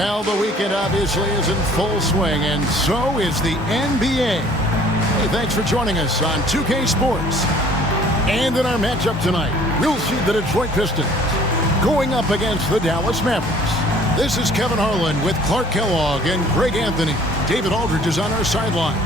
Well, the weekend obviously is in full swing, and so is the NBA. Hey, thanks for joining us on 2K Sports. And in our matchup tonight, we'll see the Detroit Pistons going up against the Dallas Mavericks. This is Kevin Harlan with Clark Kellogg and Greg Anthony. David Aldridge is on our sideline.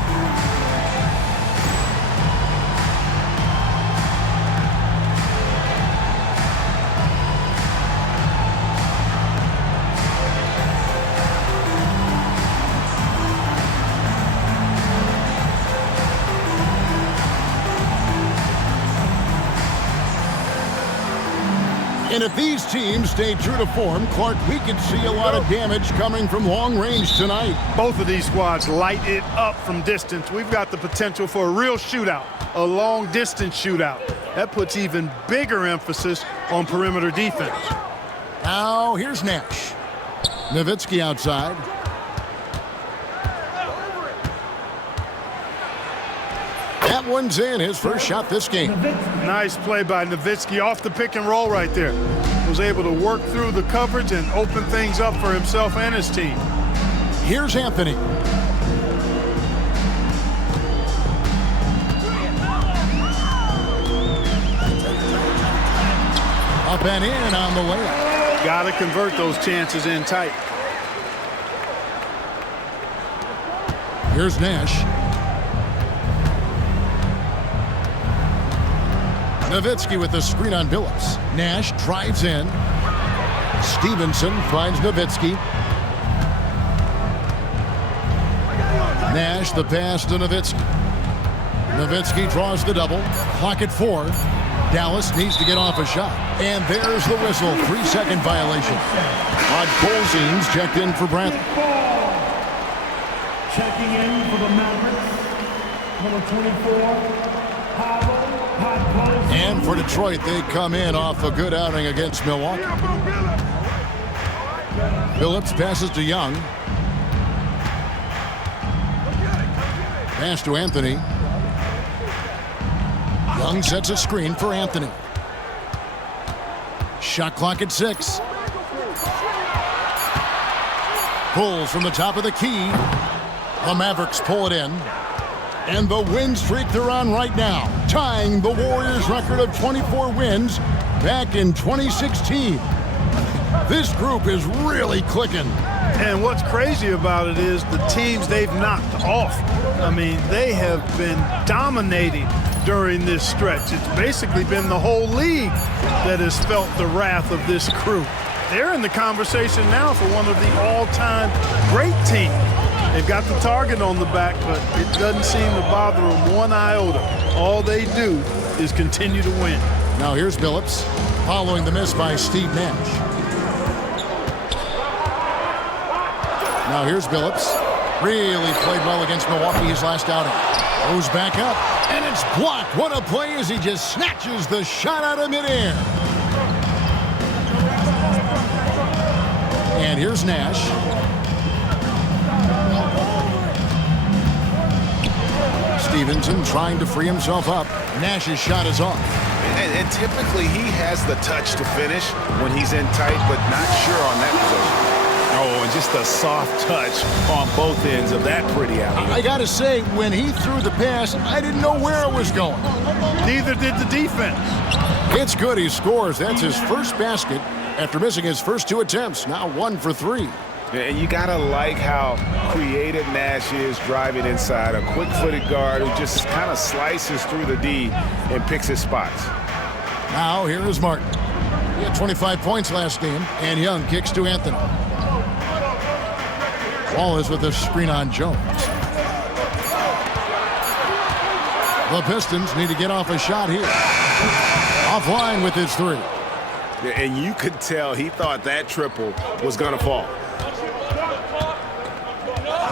And if these teams stay true to form, Clark, we could see a lot of damage coming from long range tonight. Both of these squads light it up from distance. We've got the potential for a real shootout, a long distance shootout. That puts even bigger emphasis on perimeter defense. Now here's Nash. Nowitzki outside. That one's in, his first shot this game. Nice play by Nowitzki off the pick and roll right there. Was able to work through the coverage and open things up for himself and his team. Here's Anthony. Up and in on the layup. Got to convert those chances in tight. Here's Nash. Nowitzki with the screen on Billups. Nash drives in. Stevenson finds Nowitzki. Nash the pass to Nowitzki. Nowitzki draws the double. Clock at 4. Dallas needs to get off a shot. And there's the whistle. 3-second violation. Rod Colzines checked in for Bradley. Checking in for the Mavericks, number 24. And for Detroit, they come in off a good outing against Milwaukee. Phillips passes to Young. Pass to Anthony. Young sets a screen for Anthony. Shot clock at 6. Pulls from the top of the key. The Mavericks pull it in. And the win streak they're on right now, tying the Warriors' record of 24 wins back in 2016. This group is really clicking. And what's crazy about it is the teams they've knocked off. I mean, they have been dominating during this stretch. It's basically been the whole league that has felt the wrath of this crew. They're in the conversation now for one of the all-time great teams. They've got the target on the back, but it doesn't seem to bother them one iota. All they do is continue to win. Now here's Billups, following the miss by Steve Nash. Now here's Billups. Really played well against Milwaukee his last outing. Goes back up, and it's blocked. What a play as he just snatches the shot out of midair. And here's Nash. Stevenson trying to free himself up. Nash's shot is off. And typically he has the touch to finish when he's in tight, but not sure on that position. Oh, and just a soft touch on both ends of that pretty alley. I got to say, when he threw the pass, I didn't know where it was going. Neither did the defense. It's good he scores. That's his first basket after missing his first 2 attempts. Now 1 for 3. And you got to like how creative Nash is driving inside. A quick-footed guard who just kind of slices through the D and picks his spots. Now here is Martin. He had 25 points last game, and Young kicks to Anthony. Wallace with a screen on Jones. The Pistons need to get off a shot here. Offline with his 3. And you could tell he thought that triple was going to fall.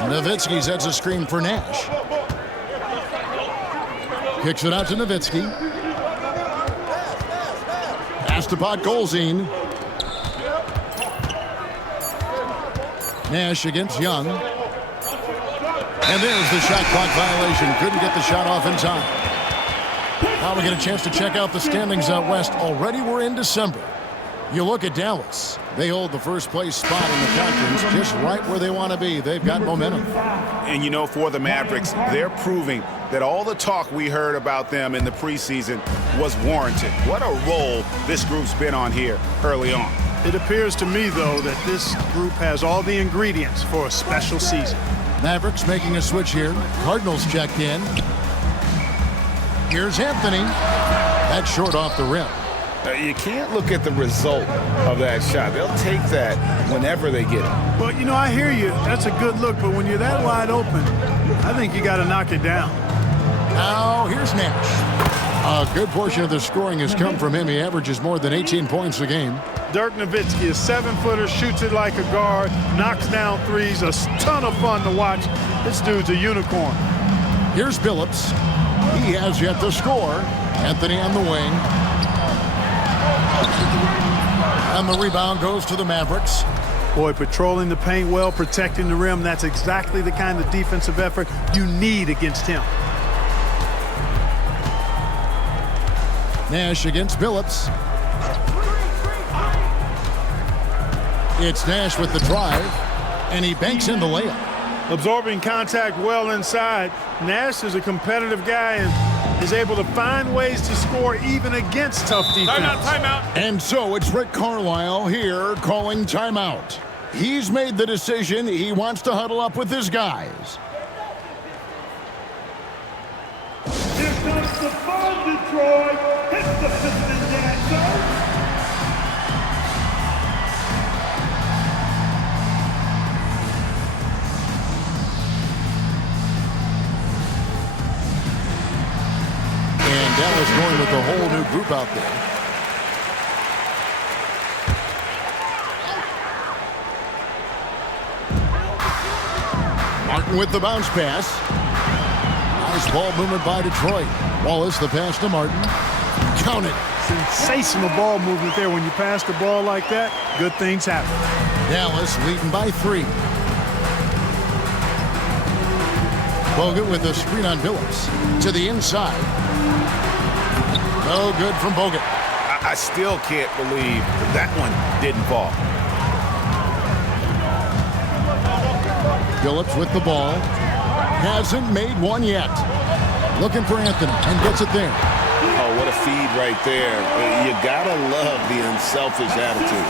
Nowitzki sets a screen for Nash. Kicks it out to Nowitzki. Pass to Colzine. Nash against Young. And there's the shot clock violation. Couldn't get the shot off in time. Now we get a chance to check out the standings out west. Already we're in December. You look at Dallas. They hold the first place spot in the conference just right where they want to be. They've got momentum. And, you know, for the Mavericks, they're proving that all the talk we heard about them in the preseason was warranted. What a role this group's been on here early on. It appears to me, though, that this group has all the ingredients for a special season. Mavericks making a switch here. Cardinals checked in. Here's Anthony. That's short off the rim. You can't look at the result of that shot. They'll take that whenever they get it. Well, you know, I hear you. That's a good look, but when you're that wide open, I think you got to knock it down. Now, here's Nash. A good portion of the scoring has come from him. He averages more than 18 points a game. Dirk Nowitzki, a 7-footer, shoots it like a guard, knocks down threes, a ton of fun to watch. This dude's a unicorn. Here's Billups. He has yet to score. Anthony on the wing. And the rebound goes to the Mavericks. Boy, patrolling the paint well, protecting the rim, that's exactly the kind of defensive effort you need against him. Nash against Billups. It's Nash with the drive, and he banks in the layup. Absorbing contact well inside. Nash is a competitive guy and is able to find ways to score even against tough defense. Timeout. And so it's Rick Carlisle here calling timeout. He's made the decision. He wants to huddle up with his guys. Here comes the fun, Detroit. Hits the Pistons dancer. And Dallas going with a whole new group out there. Martin with the bounce pass. Nice ball movement by Detroit. Wallace the pass to Martin. Count it. Sensational ball movement there. When you pass the ball like that, good things happen. Dallas leading by 3. Bogut with a screen on Billups. To the inside. No good from Bogut. I still can't believe that one didn't fall. Billups with the ball. Hasn't made one yet. Looking for Anthony and gets it there. Oh, what a feed right there. You gotta love the unselfish attitude.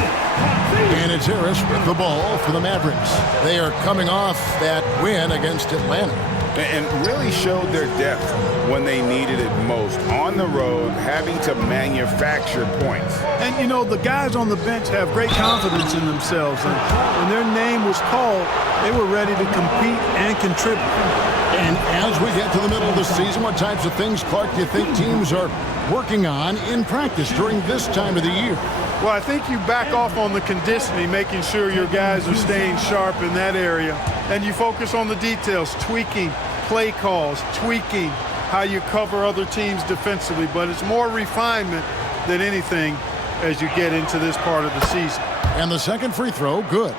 And it's Harris with the ball for the Mavericks. They are coming off that win against Atlanta. And really showed their depth when they needed it most. On the road, having to manufacture points. And, you know, the guys on the bench have great confidence in themselves. And when their name was called, they were ready to compete and contribute. And as we get to the middle of the season, what types of things, Clark, do you think teams are working on in practice during this time of the year? Well, I think you back off on the conditioning, making sure your guys are staying sharp in that area. And you focus on the details, tweaking play calls, tweaking how you cover other teams defensively. But it's more refinement than anything as you get into this part of the season. And the second free throw, good.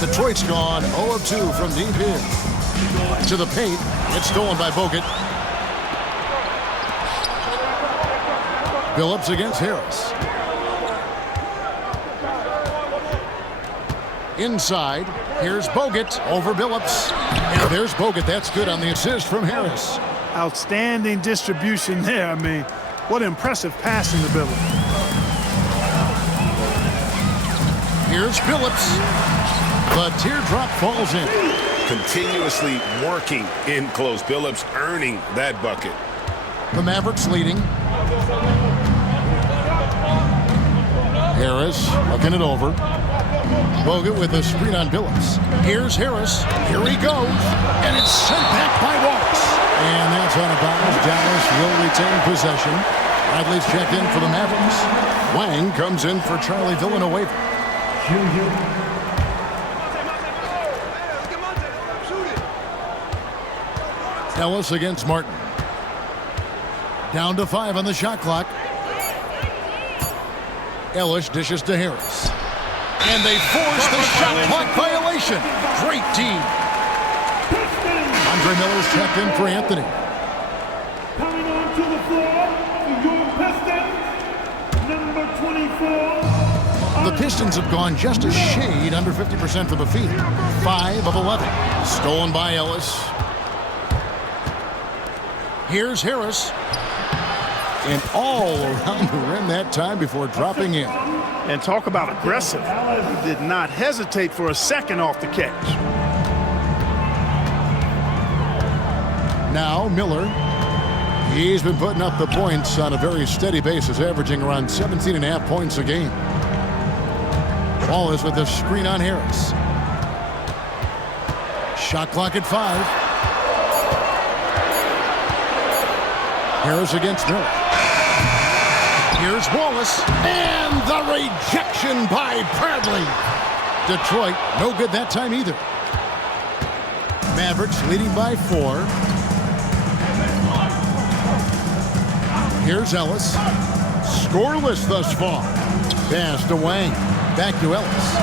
Detroit's gone 0 of 2 from deep here. To the paint. It's stolen by Bogut. Billups against Harris. Inside. Here's Bogut over Billups. And there's Bogut. That's good on the assist from Harris. Outstanding distribution there. I mean, what impressive passing ability. Here's Billups. The teardrop falls in. Continuously working in close. Billups earning that bucket. The Mavericks leading. Harris looking it over. Bogut with a screen on Billups. Here's Harris. Here he goes. And it's sent back by Wallace. And that's out of bounds. Dallas will retain possession. Bradley's checked in for the Mavericks. Wang comes in for Charlie Villanueva. Ellis against Martin. Down to 5 on the shot clock. Ellis dishes to Harris. And they force the shot clock violation. Great team. Andre Miller's checked in for Anthony. Coming onto the floor for your The Pistons have gone just a shade under 50% for the field. 5 of 11. Stolen by Ellis. Here's Harris. And all around the rim that time before dropping in. And talk about aggressive. He did not hesitate for a second off the catch. Now Miller. He's been putting up the points on a very steady basis, averaging around 17.5 points a game. Wallace with the screen on Harris. Shot clock at 5. Harris against Miller. Here's Wallace. And the rejection by Bradley. Detroit, no good that time either. Mavericks leading by 4. Here's Ellis. Scoreless thus far. Pass to Wang. Back to Ellis.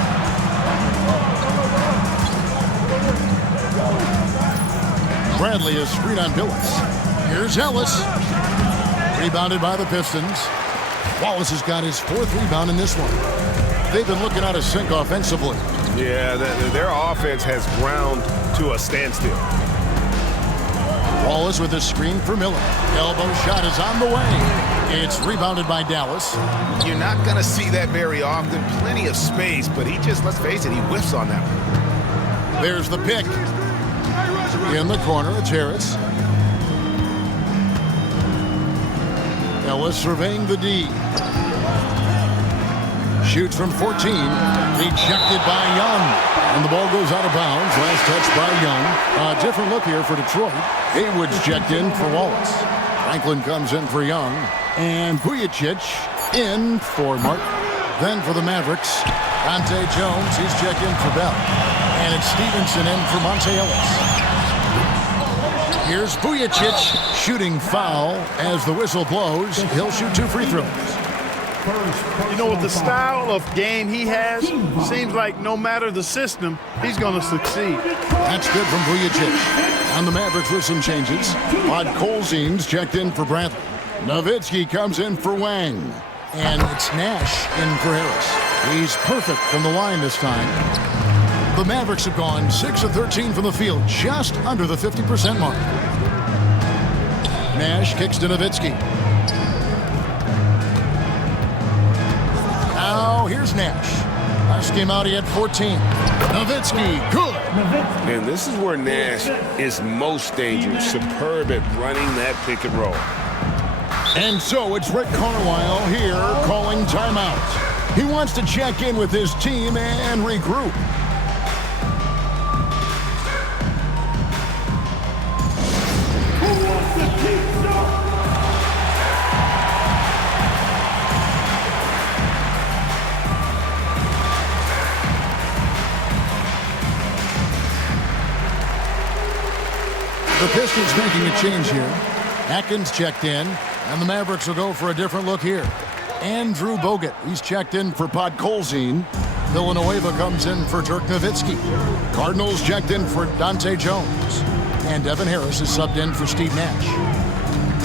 Bradley is screen on Billups. Here's Ellis. Rebounded by the Pistons. Wallace has got his 4th rebound in this one. They've been looking out of sync offensively. Yeah, their offense has ground to a standstill. Wallace with a screen for Miller. Elbow shot is on the way. It's rebounded by Dallas. You're not going to see that very often. Plenty of space, but he just, let's face it, he whiffs on that one. There's the pick. In the corner, it's Harris. Ellis surveying the D. Shoots from 14. Rejected by Young. And the ball goes out of bounds. Last touch by Young. A different look here for Detroit. Haywood's checked in for Wallace. Franklin comes in for Young. And Vujacic in for Martin. Then for the Mavericks, Dante Jones. He's checked in for Bell. And it's Stevenson in for Monte Ellis. Here's Vujacic shooting foul as the whistle blows. He'll shoot 2 free throws. You know, with the style of game he has, seems like no matter the system, he's going to succeed. That's good from Vujacic. On the Mavericks with some changes. Podkolzin's checked in for Bradley. Nowitzki comes in for Wang. And it's Nash in for Harris. He's perfect from the line this time. The Mavericks have gone 6 of 13 from the field, just under the 50% mark. Nash kicks to Nowitzki. Now here's Nash. Last game out he had 14. Nowitzki, good. And this is where Nash is most dangerous. Superb at running that pick and roll. And so it's Rick Carlisle here calling timeout. He wants to check in with his team and regroup. The Pistons making a change here. Atkins checked in, and the Mavericks will go for a different look here. Andrew Bogut, he's checked in for Podkolzin. Villanueva comes in for Dirk Nowitzki. Cardinals checked in for Dante Jones. And Devin Harris is subbed in for Steve Nash.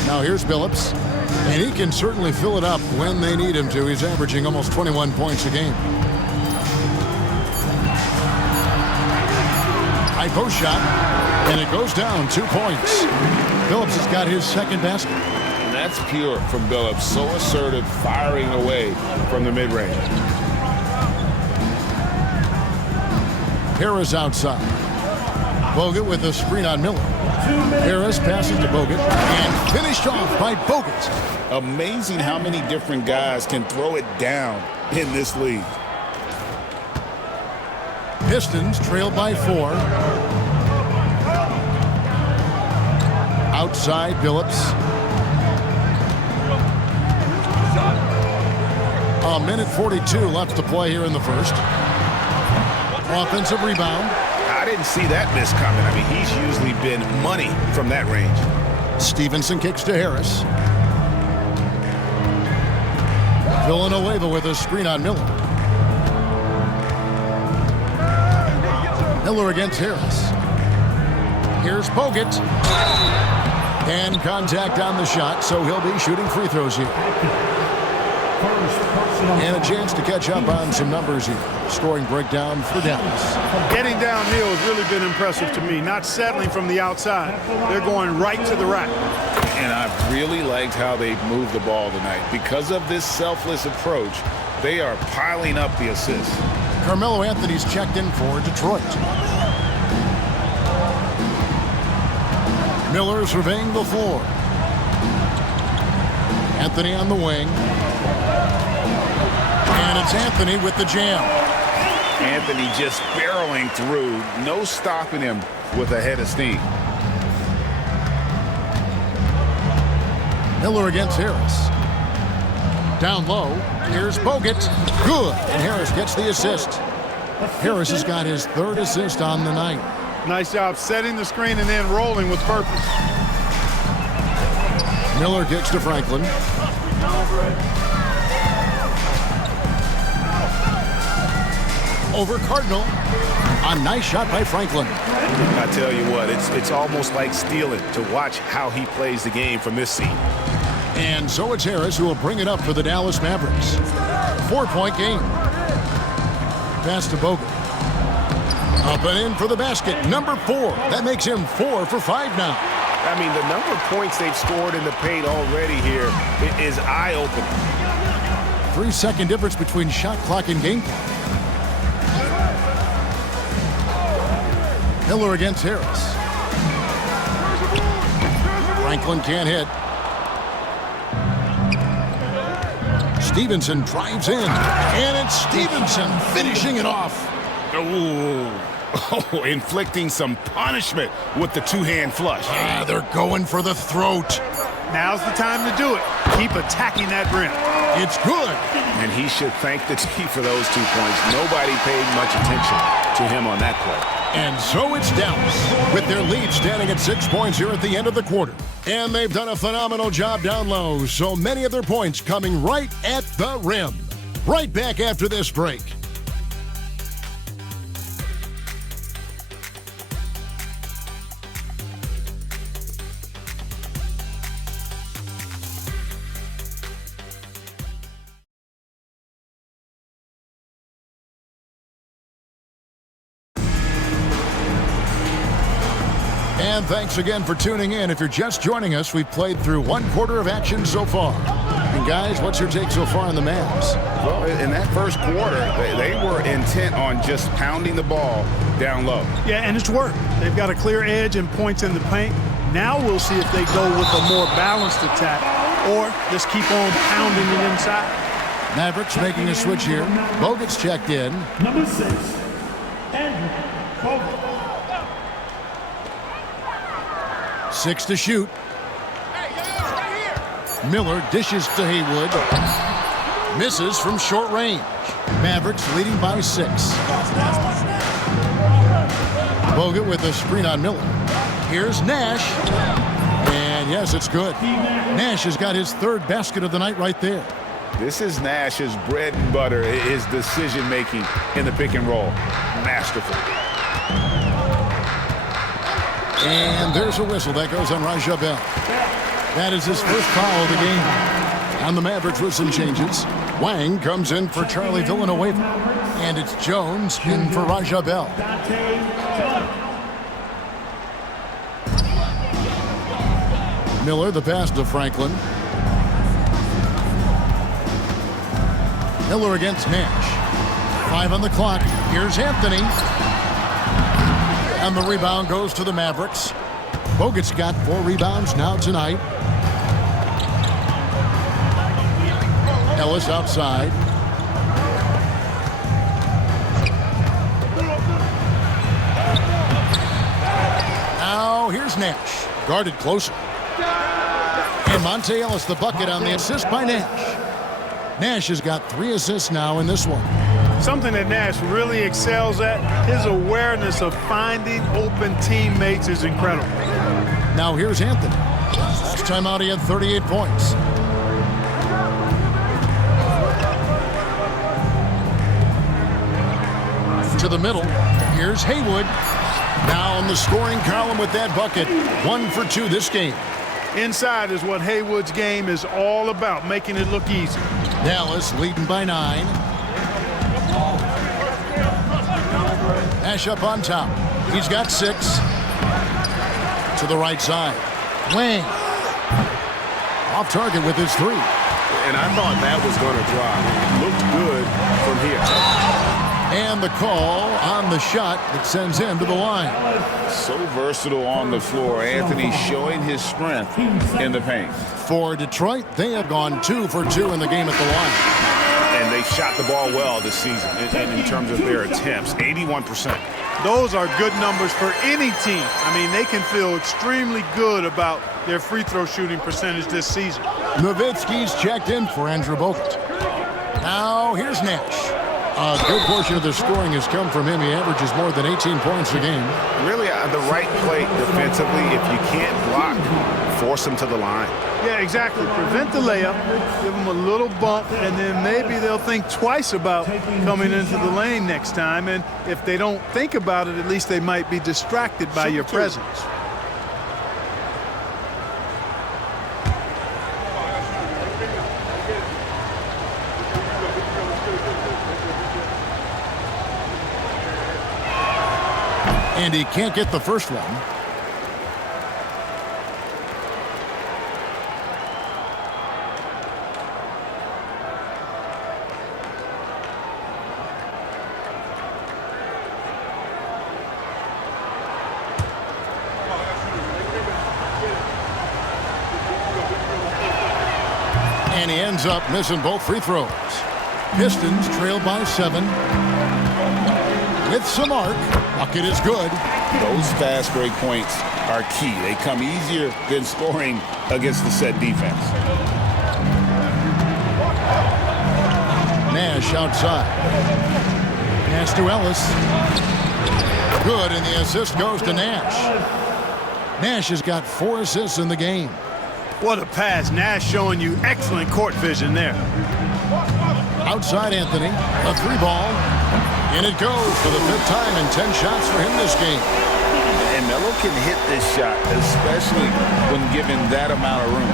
Now here's Billups, and he can certainly fill it up when they need him to. He's averaging almost 21 points a game. High post shot. And it goes down 2 points. Billups has got his 2nd basket. And that's pure from Billups. So assertive, firing away from the mid-range. Harris outside. Bogut with a screen on Miller. Harris passes to Bogut and finished off by Bogut. Amazing how many different guys can throw it down in this league. Pistons trailed by 4. Outside, Billups. A minute 42 left to play here in the first. Offensive rebound. I didn't see that miss coming. I mean, he's usually been money from that range. Stevenson kicks to Harris. Villanueva with a screen on Miller. Miller against Harris. Here's Bogut. And contact on the shot, so he'll be shooting free throws here. And a chance to catch up on some numbers here. Scoring breakdown for Dallas. Getting downhill has really been impressive to me. Not settling from the outside. They're going right to the rack. And I've really liked how they've moved the ball tonight. Because of this selfless approach, they are piling up the assists. Carmelo Anthony's checked in for Detroit. Miller surveying the floor. Anthony on the wing. And it's Anthony with the jam. Anthony just barreling through. No stopping him with a head of steam. Miller against Harris. Down low. Here's Bogut. Good. And Harris gets the assist. Harris has got his third assist on the night. Nice job setting the screen and then rolling with purpose. Miller kicks to Franklin. Over Cardinal. A nice shot by Franklin. I tell you what, it's almost like stealing to watch how he plays the game from this seat. And so it's Harris who will bring it up for the Dallas Mavericks. 4-point game. Pass to Bogut. Up and in for the basket. Number 4. That makes him 4 for 5 now. I mean, the number of points they've scored in the paint already here is eye-opening. 3-second difference between shot clock and game clock. Miller against Harris. Franklin can't hit. Stevenson drives in. And it's Stevenson finishing it off. Oh, inflicting some punishment with the two-hand flush. They're going for the throat. Now's the time to do it. Keep attacking that rim. It's good. And he should thank the team for those 2 points. Nobody paid much attention to him on that play. And so it's Dallas with their lead standing at 6 points here at the end of the quarter. And they've done a phenomenal job down low. So many of their points coming right at the rim. Right back after this break. And thanks again for tuning in. If you're just joining us, we've played through 1 quarter of action so far. And guys, what's your take so far on the Mavs? Well, in that first quarter, they were intent on just pounding the ball down low. Yeah, and it's worked. They've got a clear edge and points in the paint. Now we'll see if they go with a more balanced attack or just keep on pounding it inside. Mavericks making a switch here. Bogut's checked in. Number 6, Andrew Bogut. 6 to shoot. Miller dishes to Haywood. Misses from short range. Mavericks leading by 6. Bogut with a screen on Miller. Here's Nash. And yes, it's good. Nash has got his 3rd basket of the night right there. This is Nash's bread and butter, his decision-making in the pick and roll. Masterful. And there's a whistle that goes on Raja Bell. That is his first foul of the game. On the Mavericks with some changes. Wang comes in for Charlie Villanueva. And it's Jones in for Raja Bell. Miller, the pass to Franklin. Miller against Nash. 5 on the clock. Here's Anthony. And the rebound goes to the Mavericks. Bogut's got 4 rebounds now tonight. Ellis outside. Now here's Nash. Guarded closer. And Monte Ellis the bucket on the assist by Nash. Nash has got 3 assists now in this one. Something that Nash really excels at, his awareness of finding open teammates is incredible. Now here's Anthony. Last time out he had 38 points. To the middle. Here's Haywood. Now in the scoring column with that bucket. 1 for 2 this game. Inside is what Haywood's game is all about, making it look easy. Dallas leading by 9. Nash up on top. He's got 6. To the right side. Wing. Off target with his 3. And I thought that was going to drop. Looked good from here. And the call on the shot that sends him to the line. So versatile on the floor. Anthony showing his strength in the paint. For Detroit, they have gone 2 for 2 in the game at the line. And they've shot the ball well this season in terms of their attempts. 81%. Those are good numbers for any team. I mean, they can feel extremely good about their free throw shooting percentage this season. Nowitzki's checked in for Andrew Bogut. Now here's Nash. A good portion of the scoring has come from him. He averages more than 18 points a game. Really, the right play defensively. If you can't block, force him to the line. Yeah, exactly. Prevent the layup, give them a little bump, and then maybe they'll think twice about coming into the lane next time. And if they don't think about it, at least they might be distracted by your presence. And he can't get the first one. And he ends up missing both free throws. Pistons trail by 7. With some arc. Bucket is good. Those fast break points are key. They come easier than scoring against the set defense. Nash outside. Pass to Ellis. Good, and the assist goes to Nash. Nash has got 4 assists in the game. What a pass. Nash showing you excellent court vision there. Outside Anthony. A 3-ball. And it goes for the 5th time in 10 shots for him this game. And Melo can hit this shot, especially when given that amount of room.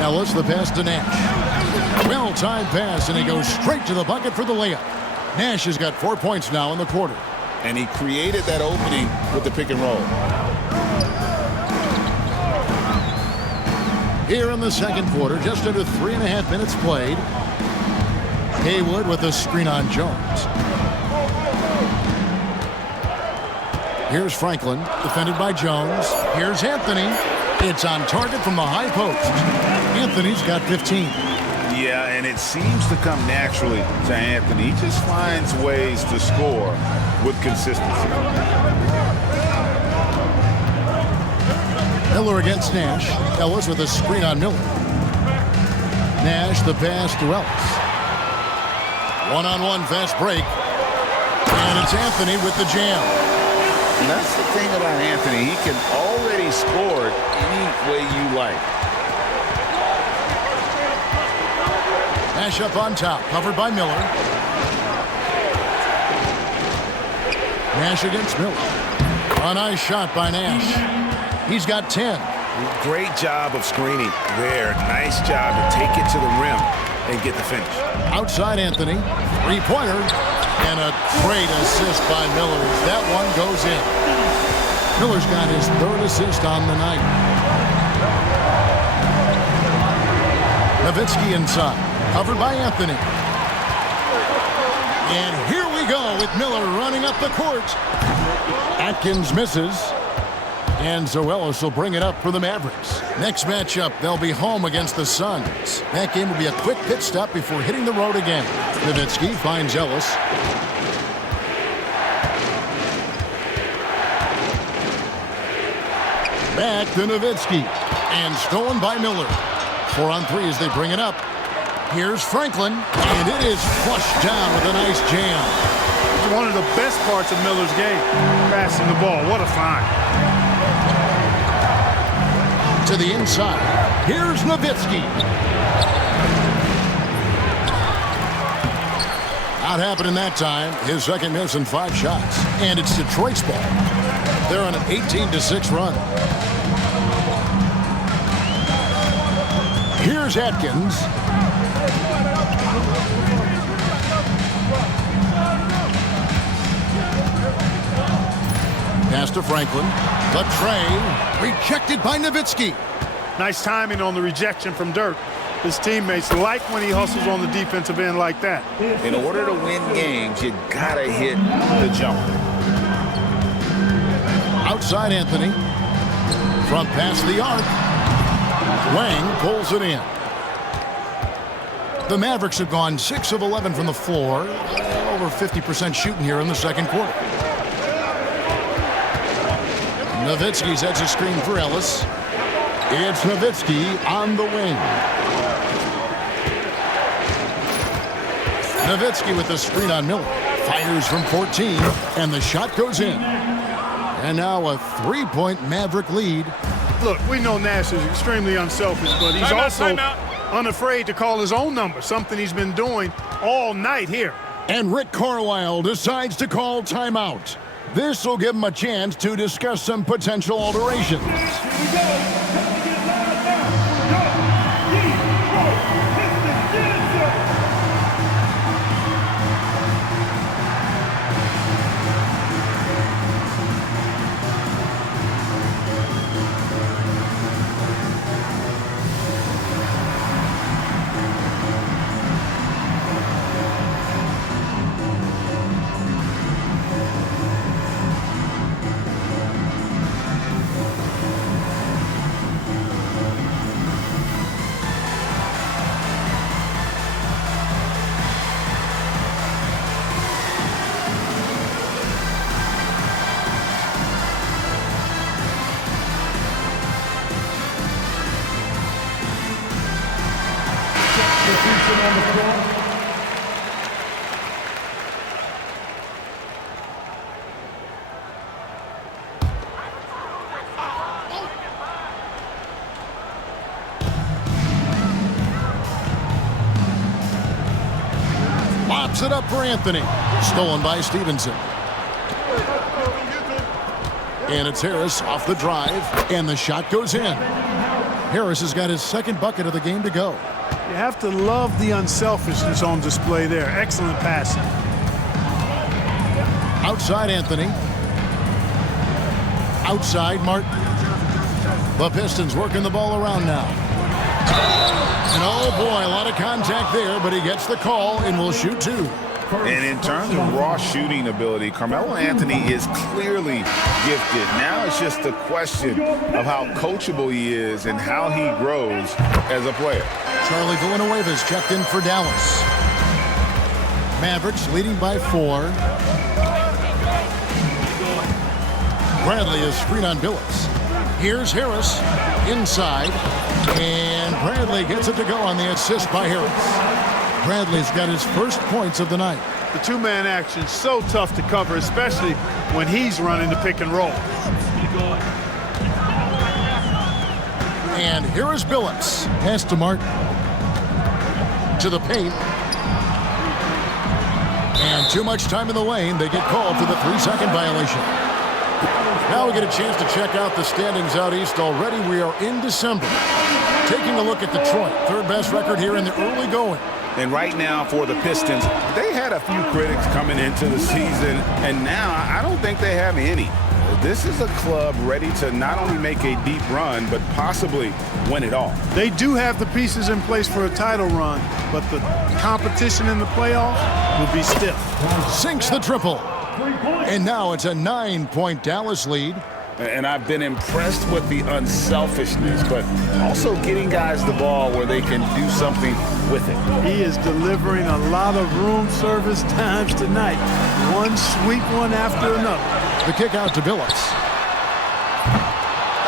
Ellis, the pass to Nash. Well-timed pass, and he goes straight to the bucket for the layup. Nash has got 4 points now in the quarter. And he created that opening with the pick and roll. Here in the second quarter, just under 3.5 minutes played. Haywood with a screen on Jones. Here's Franklin, defended by Jones. Here's Anthony. It's on target from the high post. Anthony's got 15. Yeah, and it seems to come naturally to Anthony. He just finds ways to score with consistency. Miller against Nash. Ellis with a screen on Miller. Nash the pass to Ellis. One-on-one fast break. And it's Anthony with the jam. And that's the thing about Anthony. He can already score any way you like. Nash up on top, covered by Miller. Nash against Miller. A nice shot by Nash. He's got 10. Great job of screening there. Nice job to take it to the rim and get the finish. Outside Anthony, 3-pointer, and a great assist by Miller. That one goes in. Miller's got his 3rd assist on the night. Nowitzki inside, covered by Anthony. And here we go with Miller running up the court. Atkins misses. And so Ellis will bring it up for the Mavericks. Next matchup, they'll be home against the Suns. That game will be a quick pit stop before hitting the road again. Nowitzki finds Ellis. Back to Nowitzki. And stolen by Miller. 4 on 3 as they bring it up. Here's Franklin. And it is flushed down with a nice jam. One of the best parts of Miller's game, passing the ball. What a find. To the inside. Here's Nowitzki. Not happening that time. His second miss in 5 shots. And it's Detroit's ball. They're on an 18-6 run. Here's Atkins. Pass to Franklin. The tray. Rejected by Nowitzki. Nice timing on the rejection from Dirk. His teammates like when he hustles on the defensive end like that. In order to win games, you gotta hit the jumper. Outside Anthony. Front past the arc. Wang pulls it in. The Mavericks have gone 6 of 11 from the floor. Over 50% shooting here in the second quarter. Nowitzki sets a screen for Ellis. It's Nowitzki on the wing. Nowitzki with the screen on Miller. Fires from 14, and the shot goes in. And now a 3-point Maverick lead. Look, we know Nash is extremely unselfish, but he's also unafraid to call his own number, something he's been doing all night here. And Rick Carlisle decides to call timeout. This will give him a chance to discuss some potential alterations. Lobs it up for Anthony. Stolen by Stevenson. And it's Harris off the drive, and the shot goes in. Harris has got his second bucket of the game to go. You have to love the unselfishness on display there. Excellent passing. Outside Anthony. Outside Martin. The Pistons working the ball around now. And oh boy, a lot of contact there, but he gets the call and will shoot two. And in terms of raw shooting ability, Carmelo Anthony is clearly gifted. Now it's just a question of how coachable he is and how he grows as a player. Charlie Villanueva's checked in for Dallas. Mavericks leading by 4. Bradley is screen on Billups. Here's Harris inside, and Bradley gets it to go on the assist by Harris. Bradley's got his first points of the night. The two-man action so tough to cover, especially when he's running the pick and roll. And here is Billups. Pass to Martin. To the paint. And too much time in the lane. They get called for the 3-second violation. Now we get a chance to check out the standings out east. Already we are in December. Taking a look at Detroit. Third best record here in the early going. And right now for the Pistons, they had a few critics coming into the season, and now I don't think they have any. This is a club ready to not only make a deep run, but possibly win it all. They do have the pieces in place for a title run, but the competition in the playoffs will be stiff. Sinks the triple. And now it's a 9-point Dallas lead. And I've been impressed with the unselfishness, but also getting guys the ball where they can do something with it. He is delivering a lot of room service times tonight. One sweet one after another. The kick out to Billups.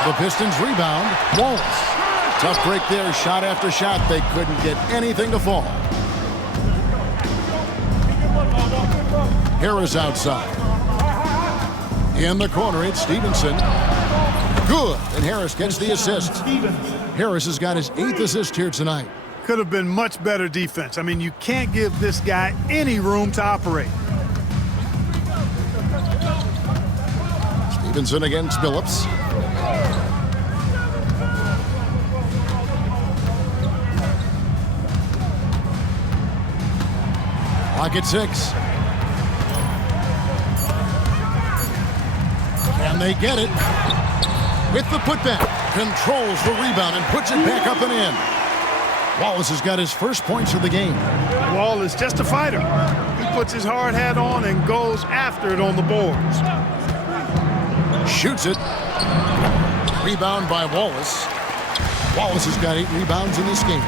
The Pistons rebound. Wallace. Tough break there. Shot after shot. They couldn't get anything to fall. Harris outside. In the corner, it's Stevenson. Good. And Harris gets the assist. Harris has got his 8th assist here tonight. Could have been much better defense. I mean, you can't give this guy any room to operate. Stevenson against Billups. Clock at 6. Can they get it? With the putback. Controls the rebound and puts it back up and in. Wallace has got his first points of the game. Wallace, just a fighter. He puts his hard hat on and goes after it on the boards. Shoots it. Rebound by Wallace. Wallace has got 8 rebounds in this game.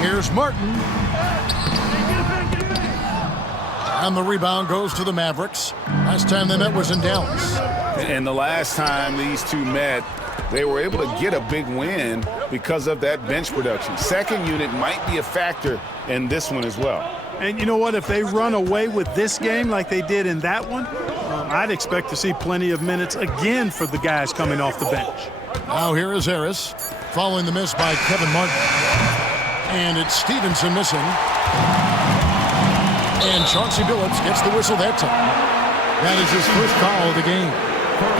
Here's Martin. And the rebound goes to the Mavericks. Last time they met was in Dallas. And the last time these two met, they were able to get a big win because of that bench production. Second unit might be a factor in this one as well. And you know what? If they run away with this game like they did in that one, I'd expect to see plenty of minutes again for the guys coming off the bench. Now here is Harris, following the miss by Kevin Martin. And it's Stevenson missing. And Chauncey Billups gets the whistle that time. That is his first foul of the game.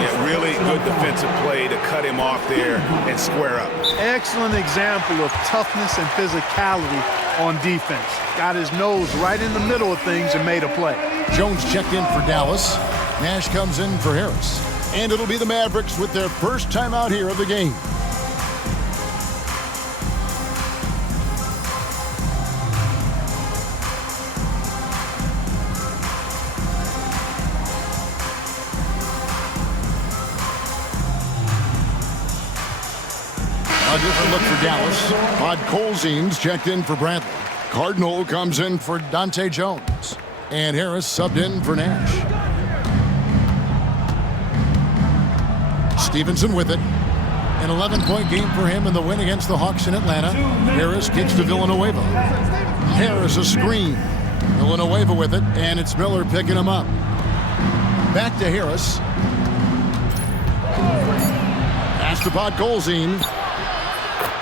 Yeah, really good defensive play to cut him off there and square up. Excellent example of toughness and physicality on defense. Got his nose right in the middle of things and made a play. Jones checked in for Dallas. Nash comes in for Harris. And it'll be the Mavericks with their first timeout here of the game. A different look for Dallas. Podkolzien's checked in for Bradley. Cardinal comes in for Dante Jones. And Harris subbed in for Nash. Stevenson with it. An 11-point game for him in the win against the Hawks in Atlanta. Harris kicks to Villanueva. Harris a screen. Villanueva with it, and it's Miller picking him up. Back to Harris. Pass to Podkolzien.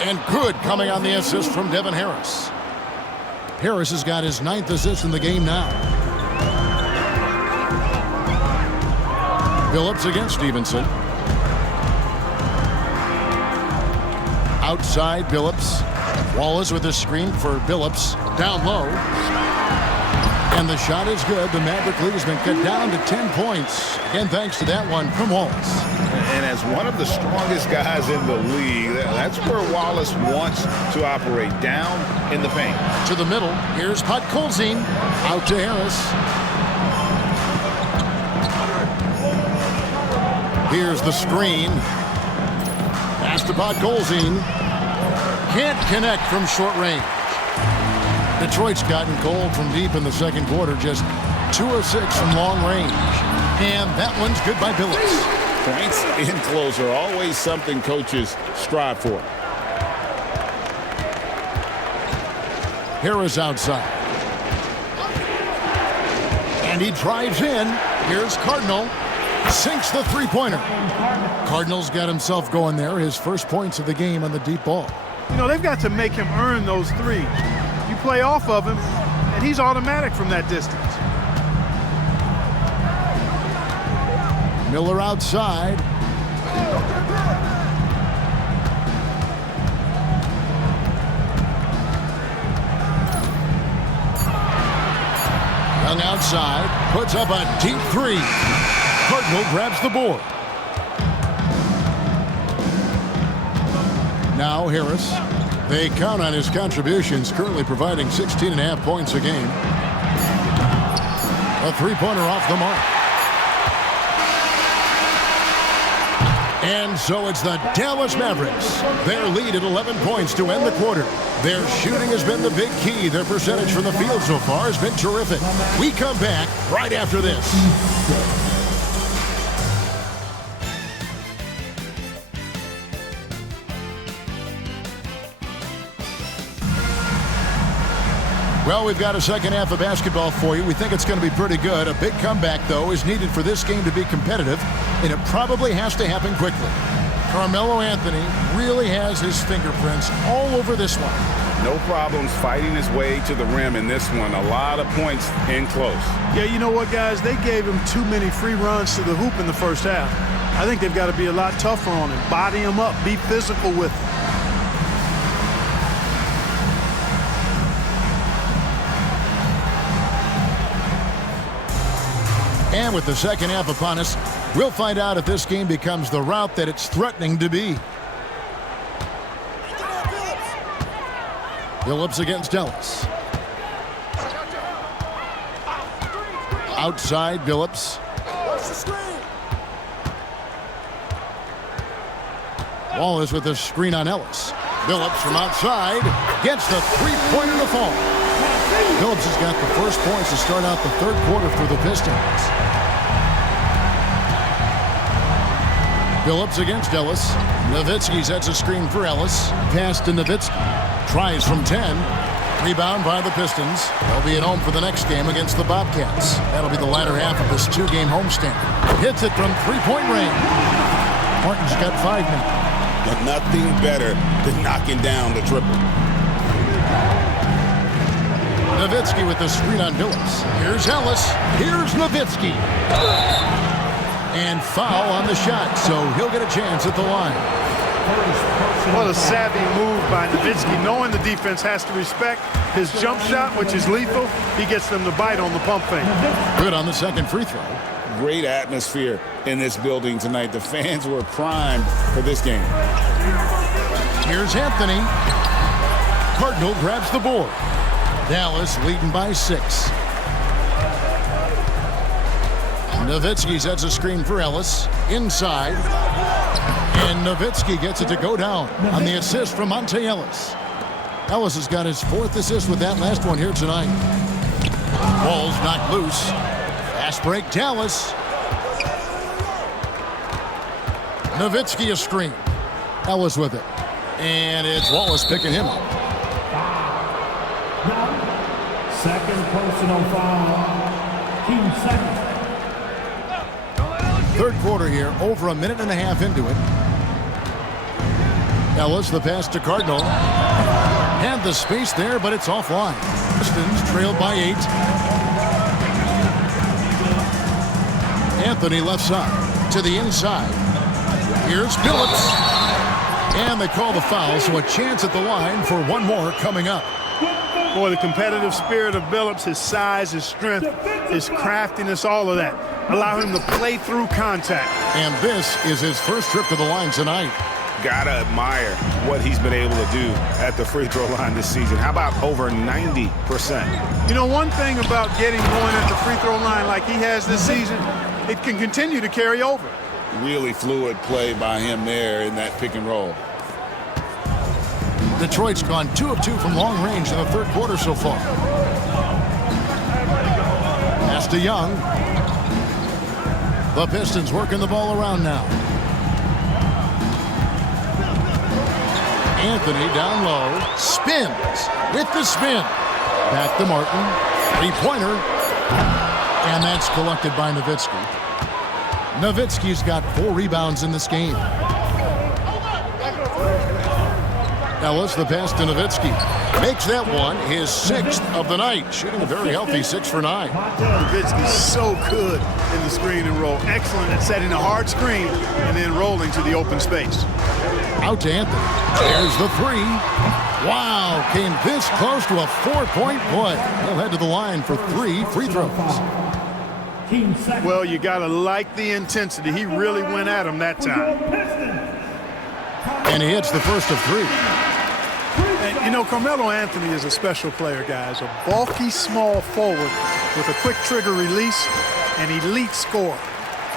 And good coming on the assist from Devin Harris. Harris has got his 9th assist in the game now. Billups against Stevenson. Outside Billups. Wallace with a screen for Billups. Down low. And the shot is good. The Maverick lead has been cut down to 10 points. Again, thanks to that one from Wallace. And as one of the strongest guys in the league, that's where Wallace wants to operate, down in the paint. To the middle. Here's Podkolzien. Out to Harris. Here's the screen. Pass to Podkolzien. Can't connect from short range. Detroit's gotten cold from deep in the second quarter. Just 2 of 6 from long range. And that one's good by Billups. Points in close are always something coaches strive for. Harris outside. And he drives in. Here's Cardinal. Sinks the three-pointer. Cardinal's got himself going there. His first points of the game on the deep ball. You know, they've got to make him earn those threes. You play off of him, and he's automatic from that distance. Miller outside. Young outside. Puts up a deep 3. Cardinal grabs the board. Now Harris. They count on his contributions, currently providing 16.5 points a game. A three-pointer off the mark. And so it's the Dallas Mavericks. Their lead at 11 points to end the quarter. Their shooting has been the big key. Their percentage from the field so far has been terrific. We come back right after this. Well, we've got a second half of basketball for you. We think it's going to be pretty good. A big comeback, though, is needed for this game to be competitive, and it probably has to happen quickly. Carmelo Anthony really has his fingerprints all over this one. No problems fighting his way to the rim in this one. A lot of points in close. Yeah, you know what, guys? They gave him too many free runs to the hoop in the first half. I think they've got to be a lot tougher on him. Body him up. Be physical with him. And with the second half upon us, we'll find out if this game becomes the route that it's threatening to be. Phillips against Ellis. Outside, Phillips. Wallace with a screen on Ellis. Phillips from outside gets the three-pointer to fall. Phillips has got the first points to start out the third quarter for the Pistons. Phillips against Ellis. Nowitzki sets a screen for Ellis. Pass to Nowitzki. Tries from 10. Rebound by the Pistons. They'll be at home for the next game against the Bobcats. That'll be the latter half of this two-game homestand. Hits it from three-point range. Martin's got 5 now. But nothing better than knocking down the triple. Nowitzki with the screen on Phillips. Here's Ellis. Here's Nowitzki. And foul on the shot, so he'll get a chance at the line. What a savvy move by Nowitzki. Knowing the defense has to respect his jump shot, which is lethal, he gets them to bite on the pump fake. Good on the second free throw. Great atmosphere in this building tonight. The fans were primed for this game. Here's Anthony. Cardinal grabs the board. Dallas leading by 6. Nowitzki sets a screen for Ellis. Inside. And Nowitzki gets it to go down on the assist from Monte Ellis. Ellis has got his 4th assist with that last one here tonight. Ball's knocked loose. Fast break, Dallas. Nowitzki a screen. Ellis with it. And it's Wallace picking him up. Second personal foul. Team second. Third quarter here, over a minute and a half into it. Ellis, the pass to Cardinal. Had the space there, but it's offline. Pistons trailed by 8. Anthony left side to the inside. Here's Phillips. And they call the foul, so a chance at the line for one more coming up. Boy, the competitive spirit of Phillips, his size, his strength, his craftiness, all of that allow him to play through contact. And this is his first trip to the line tonight. Gotta admire what he's been able to do at the free throw line this season. How about over 90%? You know, one thing about getting going at the free throw line like he has this season, it can continue to carry over. Really fluid play by him there in that pick and roll. Detroit's gone 2 of 2 from long range in the third quarter so far. Pass to Young. The Pistons working the ball around now. Anthony down low. Spins with the spin. Back to Martin. Three-pointer. And that's collected by Nowitzki. Nowitzki's got 4 rebounds in this game. Ellis, the pass to Nowitzki. Makes that one his 6th of the night. Shooting a very healthy 6 for 9. Nowitzki's so good in the screen and roll. Excellent at setting a hard screen and then rolling to the open space. Out to Anthony. There's the 3. Wow, came this close to a 4-point play. He'll head to the line for 3 free throws. Well, you got to like the intensity. He really went at him that time. And he hits the first of 3. And, you know, Carmelo Anthony is a special player, guys. A bulky, small forward with a quick trigger release, an elite scorer.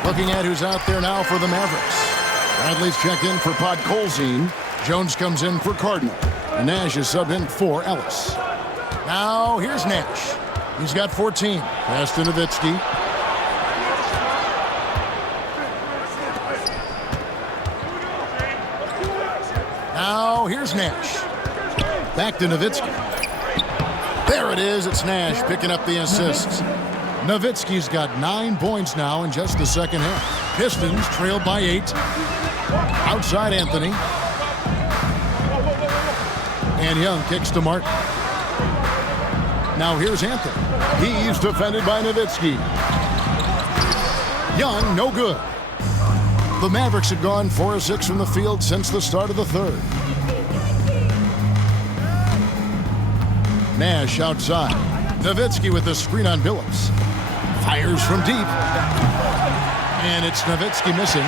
Looking at who's out there now for the Mavericks. Bradley's checked in for Podkolzin. Jones comes in for Cardinal. And Nash is subbed in for Ellis. Now here's Nash. He's got 14. Pass to Nowitzki. Now here's Nash. Back to Nowitzki. There it is. It's Nash picking up the assists. Nowitzki's got 9 points now in just the second half. Pistons trailed by 8. Outside Anthony. And Young kicks to Martin. Now here's Anthony. He's defended by Nowitzki. Young, no good. The Mavericks have gone 4 of 6 from the field since the start of the third. Nash outside. Nowitzki with the screen on Phillips. Fires from deep. And it's Nowitzki missing.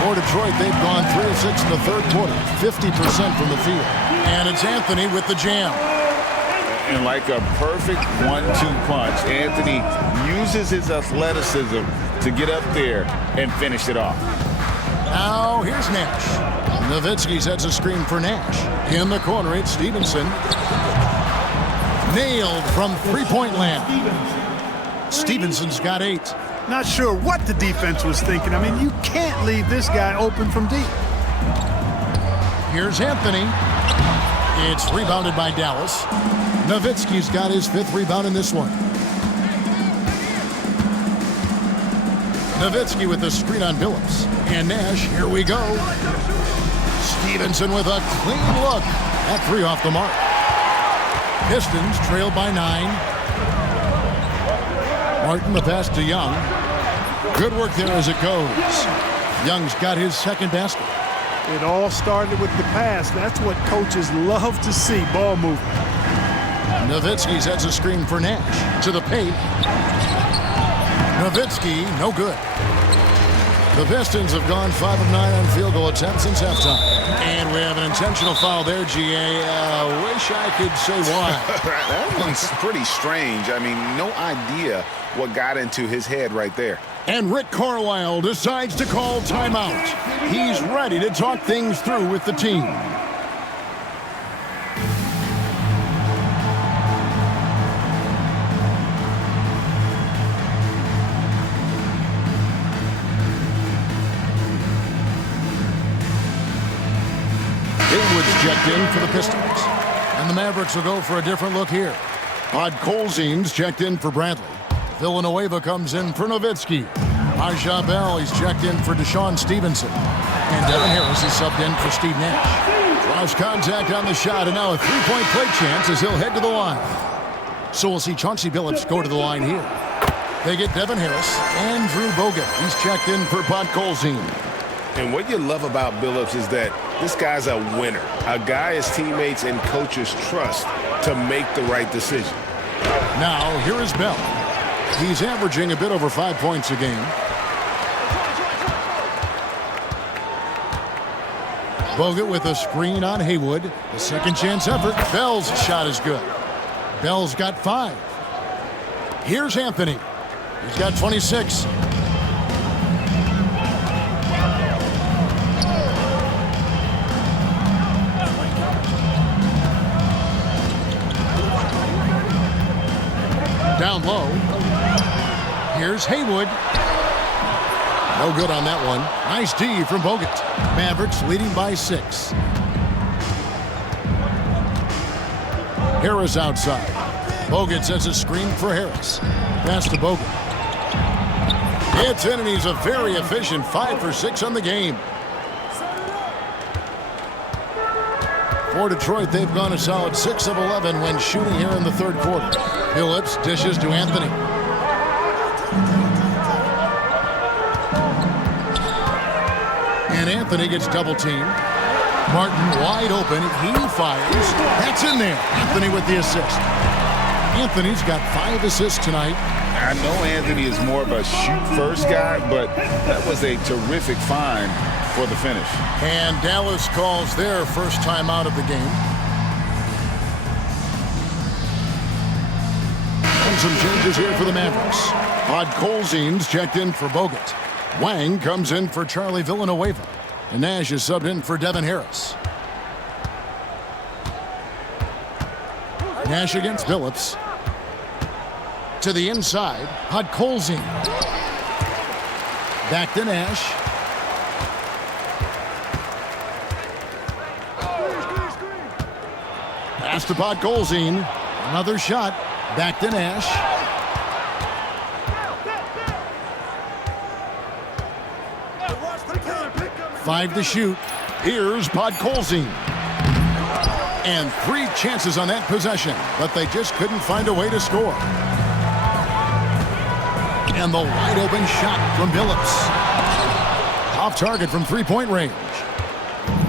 For Detroit, they've gone 3 of 6 in the third quarter, 50% from the field. And it's Anthony with the jam. And like a perfect 1-2 punch, Anthony uses his athleticism to get up there and finish it off. Now here's Nash. Nowitzki sets a screen for Nash. In the corner, it's Stevenson. Nailed from three-point land. Stevenson's got 8. Not sure what the defense was thinking. I mean, you can't leave this guy open from deep. Here's Anthony. It's rebounded by Dallas. Nowitzki's got his 5th rebound in this one. Nowitzki with the screen on Billups. And Nash, here we go. Stevenson with a clean look. That 3 off the mark. Pistons trailed by 9. Martin the pass to Young. Good work there as it goes. Young's got his 2nd basket. It all started with the pass. That's what coaches love to see, ball movement. Nowitzki sets a screen for Nash. To the paint. Nowitzki, no good. The Pistons have gone 5 of 9 on field goal attempts since halftime. And we have an intentional foul there, GA. Wish I could say why. That one's pretty strange. I mean, no idea what got into his head right there. And Rick Carlisle decides to call timeout. He's ready to talk things through with the team. Haywood's checked in for the Pistons. And the Mavericks will go for a different look here. Podkolzin's checked in for Bradley. Villanueva comes in for Nowitzki. Aja Bell, he's checked in for Deshaun Stevenson. And Devin Harris is subbed in for Steve Nash. Draws contact on the shot, and now a 3-point play chance as he'll head to the line. So we'll see Chauncey Billups go to the line here. They get Devin Harris and Drew Bogut. He's checked in for Podkolzin. And what you love about Billups is that this guy's a winner. A guy his teammates and coaches trust to make the right decision. Now, here is Bell. He's averaging a bit over 5 points a game. Bogut with a screen on Haywood. The second chance effort. Bell's shot is good. Bell's got 5. Here's Anthony. He's got 26. Down low. Here's Haywood. No good on that one. Nice D from Bogut. Mavericks leading by 6. Harris outside. Bogut sets a screen for Harris. Pass to Bogut. It's in, and he's a very efficient 5 for 6 on the game. For Detroit, they've gone a solid 6 of 11 when shooting here in the third quarter. Billups dishes to Anthony. And Anthony gets double teamed. Martin wide open. He fires. That's in there. Anthony with the assist. Anthony's got 5 assists tonight. I know Anthony is more of a shoot-first guy, but that was a terrific find for the finish. And Dallas calls their first time out of the game. And some changes here for the Mavericks. Podkolzin's checked in for Bogut. Wang comes in for Charlie Villanueva. And Nash is subbed in for Devin Harris. Nash against Billups. To the inside, Podkolzin. Back to Nash. Pass to Podkolzin. Another shot. Back to Nash. Five to shoot. Here's Podkolzin. And 3 chances on that possession, but they just couldn't find a way to score. And the wide open shot from Billups. Off target from 3-point range.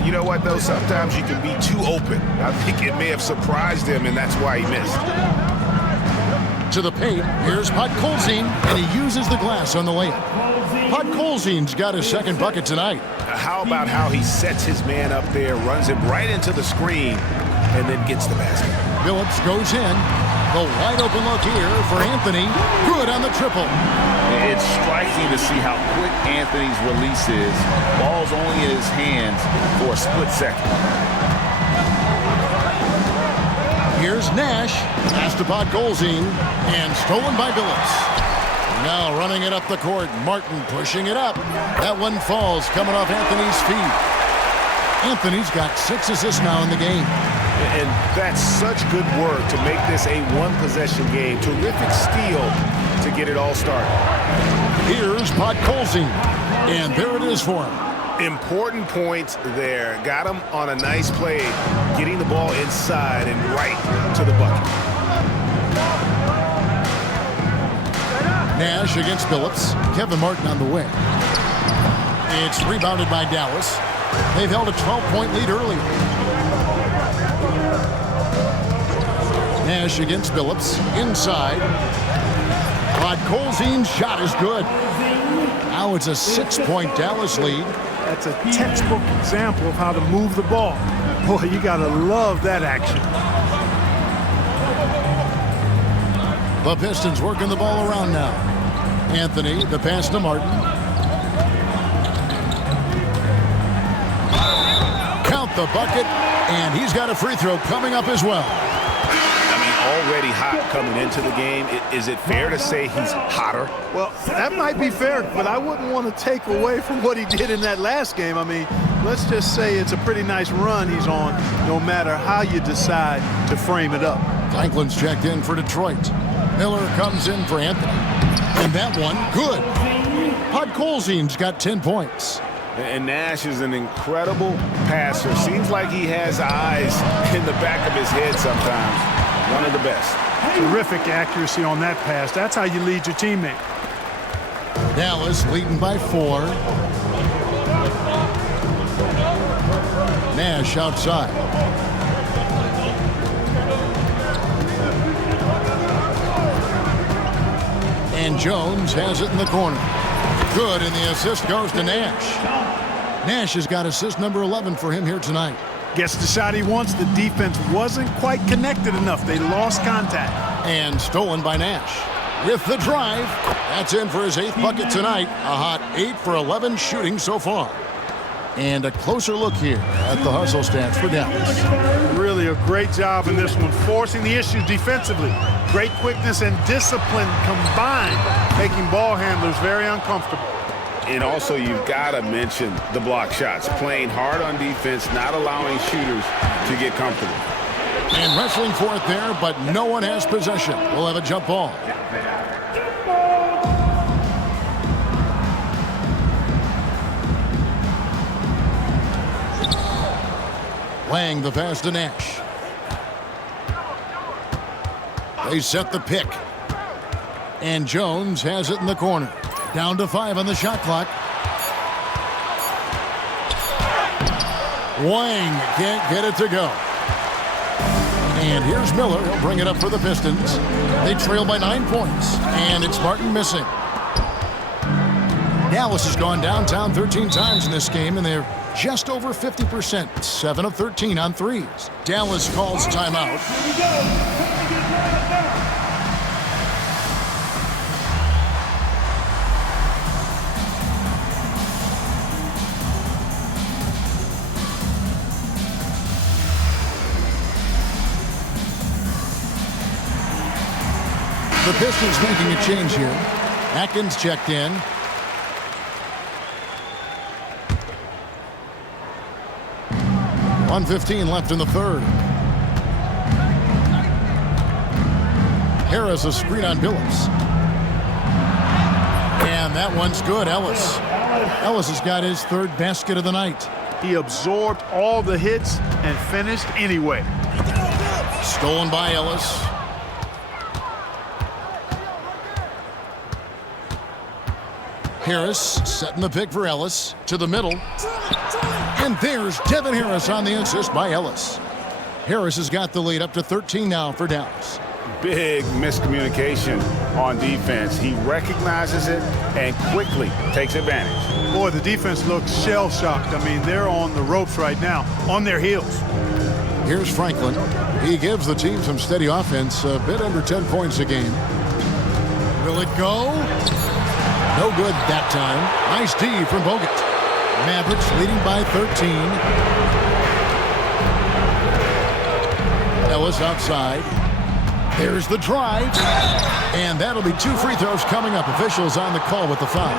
You know what, though? Sometimes you can be too open. I think it may have surprised him, and that's why he missed. To the paint, here's Podkolzin, and he uses the glass on the layup. Podkolzin's got his second bucket tonight. How about how he sets his man up there, runs him right into the screen, and then gets the basket. Phillips goes in. The wide open look here for Anthony. Good on the triple. It's striking to see how quick Anthony's release is. Ball's only in his hands for a split second. Here's Nash. Pass to Podkolzin. And stolen by Phillips. Now running it up the court. Martin pushing it up. That one falls coming off Anthony's feet. Anthony's got 6 assists now in the game. And that's such good work to make this a one-possession game. Terrific steal to get it all started. Here's Podkolzin. And there it is for him. Important points there. Got him on a nice play, getting the ball inside and right to the bucket. Nash against Phillips. Kevin Martin on the wing. It's rebounded by Dallas. They've held a 12-point lead earlier. Nash against Phillips. Inside. Podkolzin's shot is good. Now it's a 6-point Dallas lead. That's a textbook example of how to move the ball. Boy, you got to love that action. The Pistons working the ball around now. Anthony, the pass to Martin. Count the bucket, and he's got a free throw coming up as well. Already hot coming into the game. Is it fair to say he's hotter? Well, that might be fair, but I wouldn't want to take away from what he did in that last game. I mean, let's just say it's a pretty nice run he's on, no matter how you decide to frame it up. Franklin's checked in for Detroit. Miller comes in for Anthony. And that one, good. Podkolzin's got 10 points. And Nash is an incredible passer. Seems like he has eyes in the back of his head sometimes. One of the best. Terrific accuracy on that pass. That's how you lead your teammate. Dallas leading by 4. Nash outside. And Jones has it in the corner. Good, and the assist goes to Nash. Nash has got assist number 11 for him here tonight. Gets the shot he wants. The defense wasn't quite connected enough. They lost contact. And stolen by Nash. With the drive, that's in for his 8th bucket tonight. A hot 8 for 11 shooting so far. And a closer look here at the hustle stats for Dallas. Really a great job in this one, forcing the issues defensively. Great quickness and discipline combined, making ball handlers very uncomfortable. And also, you've got to mention the block shots. Playing hard on defense, not allowing shooters to get comfortable. And wrestling for it there, but no one has possession. We'll have a jump ball. Lang the pass to Nash. They set the pick. And Jones has it in the corner. Down to 5 on the shot clock. Wang can't get it to go. And here's Miller. He'll bring it up for the Pistons. They trail by 9 points. And it's Martin missing. Dallas has gone downtown 13 times in this game, and they're just over 50%. 7 of 13 on threes. Dallas calls timeout. The Pistons making a change here. Atkins checked in. .115 left in the third. Harris a screen on Billups. And that one's good. Ellis has got his 3rd basket of the night. He absorbed all the hits and finished anyway. Stolen by Ellis. Harris setting the pick for Ellis to the middle. And there's Devin Harris on the assist by Ellis. Harris has got the lead up to 13 now for Dallas. big miscommunication on defense. He recognizes it and quickly takes advantage. Boy, the defense looks shell-shocked. I mean, they're on the ropes right now, on their heels. Here's Franklin. He gives the team some steady offense, a bit under 10 points a game. Will it go? No good that time. Nice D from Bogut. Mavericks leading by 13. Ellis outside. There's the drive. And that'll be 2 free throws coming up. Officials on the call with the foul.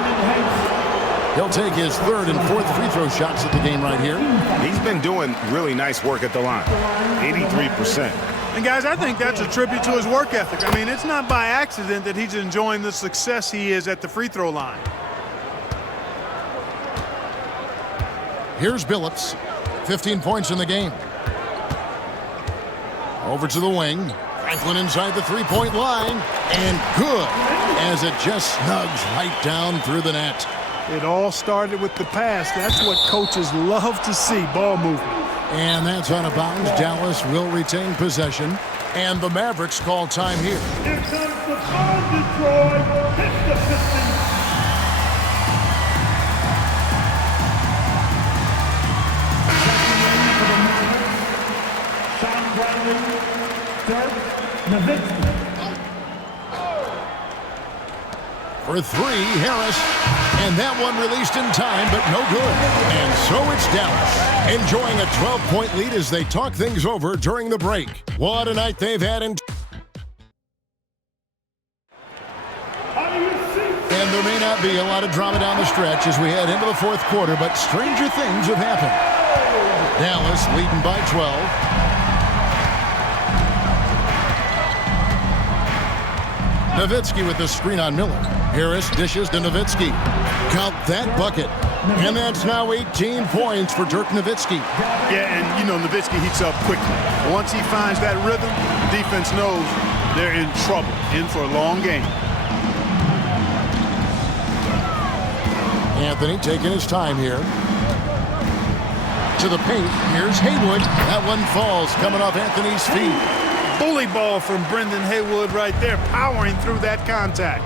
He'll take his 3rd and 4th free throw shots at the game right here. He's been doing really nice work at the line. 83%. And guys, I think that's a tribute to his work ethic. I mean, it's not by accident that he's enjoying the success he is at the free throw line. Here's Billups. 15 points in the game. Over to the wing. Franklin inside the three-point line. And good, as it just snugs right down through the net. It all started with the pass. That's what coaches love to see, ball movement. And that's out of bounds. Dallas will retain possession. And the Mavericks call time here. Here comes the ball, Detroit. Hits the Pistons. Sean Bradley, Dirk Nowitzki. For 3, Harris. And that one released in time, but no good. And so it's Dallas, enjoying a 12-point lead as they talk things over during the break. What a night they've had in... And there may not be a lot of drama down the stretch as we head into the 4th quarter, but stranger things have happened. Dallas leading by 12. Nowitzki with the screen on Miller. Harris dishes to Nowitzki. Count that bucket. And that's now 18 points for Dirk Nowitzki. Yeah, and you know, Nowitzki heats up quickly. Once he finds that rhythm, the defense knows they're in trouble, in for a long game. Anthony taking his time here. To the paint. Here's Haywood. That one falls, coming off Anthony's feet. Bully ball from Brendan Haywood right there, powering through that contact.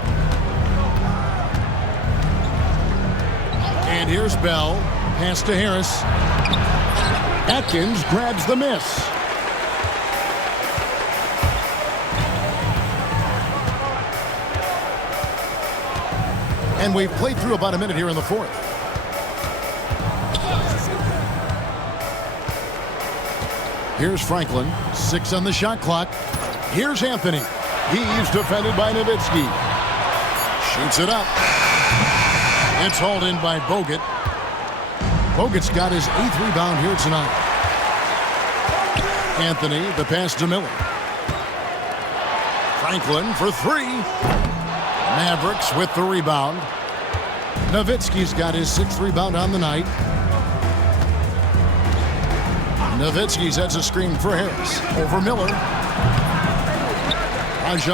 And here's Bell. Pass to Harris. Atkins grabs the miss. And we've played through about a minute here in the 4th. Here's Franklin. 6 on the shot clock. Here's Anthony. He's defended by Nowitzki. Shoots it up. It's hauled in by Bogut. Bogut's got his 8th rebound here tonight. Anthony, the pass to Miller. Franklin for 3. Mavericks with the rebound. Nowitzki's got his 6th rebound on the night. Nowitzki sets a screen for Harris. Over Miller.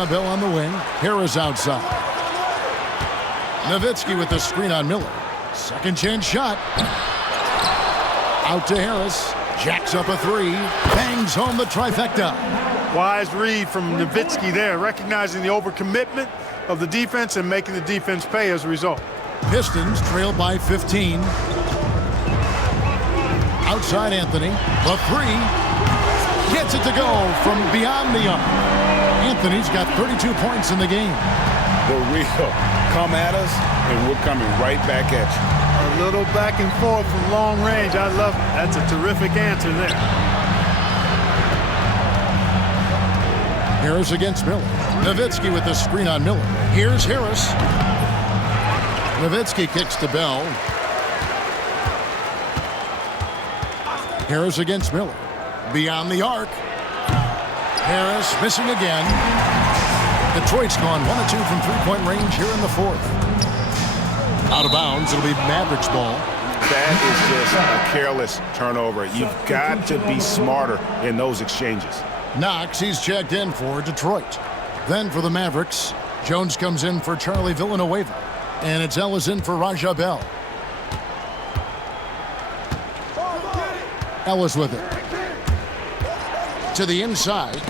Bell on the wing. Harris outside. Nowitzki with the screen on Miller. Second chance shot. Out to Harris. Jacks up a 3. Bangs home the trifecta. Wise read from Nowitzki there, recognizing the overcommitment of the defense and making the defense pay as a result. Pistons trail by 15. Outside Anthony. The 3. Gets it to go from beyond the arc. Anthony's got 32 points in the game. The real come at us, and we're coming right back at you. A little back and forth from long range. I love it. That's a terrific answer there. Harris against Miller. Nowitzki with the screen on Miller. Here's Harris. Nowitzki kicks to Bell. Harris against Miller. Beyond the arc. Harris missing again. Detroit's gone 1 of 2 from three-point range here in the 4th. Out of bounds, it'll be Mavericks ball. That is just a careless turnover. You've got to be smarter in those exchanges. Knox, he's checked in for Detroit. Then for the Mavericks, Jones comes in for Charlie Villanueva. And it's Ellis in for Raja Bell. Ellis with it. To the inside.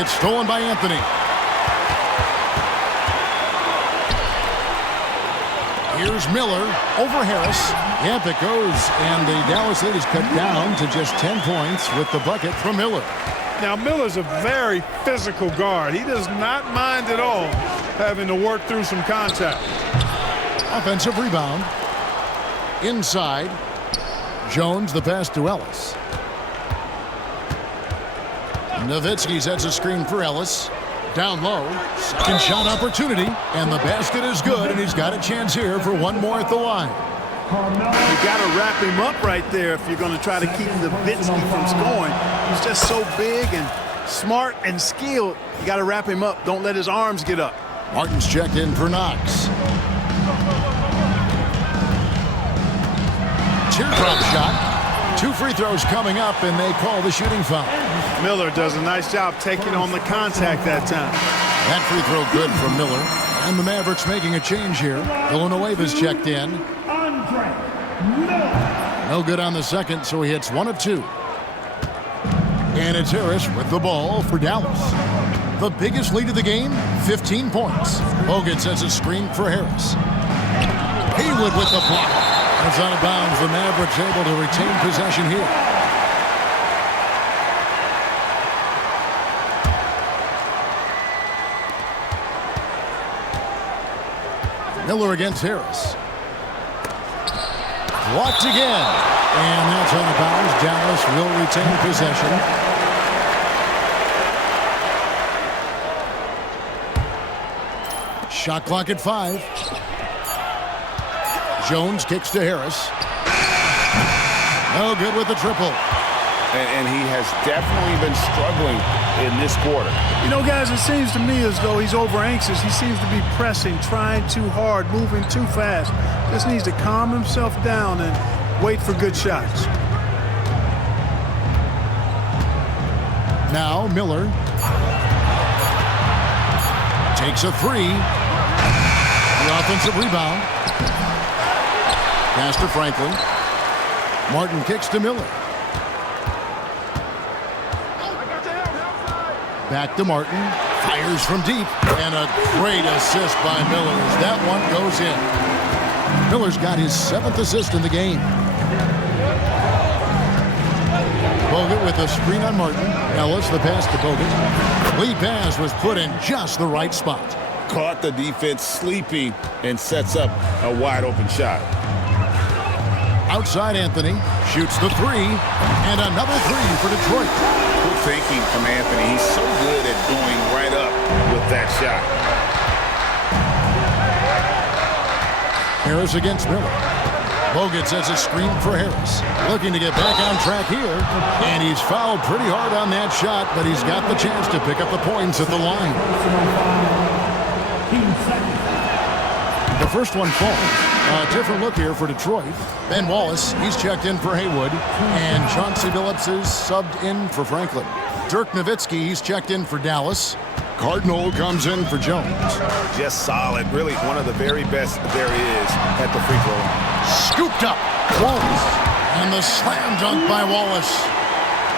It's stolen by Anthony. Here's Miller over Harris. Yep, it goes, and the Dallas lead is cut down to just 10 points with the bucket from Miller. Now, Miller's a very physical guard. He does not mind at all having to work through some contact. Offensive rebound. Inside. Jones, the pass to Ellis. Nowitzki sets a screen for Ellis. Down low. Second shot opportunity. And the basket is good, and he's got a chance here for one more at the line. You got to wrap him up right there if you're going to try to keep Nowitzki from scoring. He's just so big and smart and skilled. You got to wrap him up. Don't let his arms get up. Martin's checked in for Knox. Teardrop shot. 2 free throws coming up, and they call the shooting foul. Miller does a nice job taking on the contact that time. That free throw good from Miller. And the Mavericks making a change here. Villanueva's checked in. No good on the second, so he hits 1 of 2. And it's Harris with the ball for Dallas. The biggest lead of the game, 15 points. Bogut sets a screen for Harris. Haywood with the block. It's out of bounds. The Mavericks able to retain possession here. Miller against Harris. Blocked again. And that's out of bounds. Dallas will retain possession. Shot clock at 5. Jones kicks to Harris. No good with the triple. And he has definitely been struggling in this quarter. You know, guys, it seems to me as though he's over anxious. He seems to be pressing, trying too hard, moving too fast. Just needs to calm himself down and wait for good shots. Now Miller takes a 3. The offensive rebound. Pass to Franklin. Martin kicks to Miller. Back to Martin. Fires from deep. And a great assist by Miller as that one goes in. Miller's got his 7th assist in the game. Bogut with a screen on Martin. Ellis the pass to Bogut. Lead pass was put in just the right spot. Caught the defense sleeping and sets up a wide open shot. Outside Anthony shoots the 3 and another 3 for Detroit. Good thinking from Anthony. He's so good at going right up with that shot. Harris against Miller. Bogut sets a screen for Harris. Looking to get back on track here. And he's fouled pretty hard on that shot, but he's got the chance to pick up the points at the line. The first one falls. A different look here for Detroit. Ben Wallace, he's checked in for Haywood. And Chauncey Billups is subbed in for Franklin. Dirk Nowitzki, he's checked in for Dallas. Cardinal comes in for Jones. Just solid. Really one of the very best there is at the free throw line. Scooped up. Wallace. And the slam dunk by Wallace.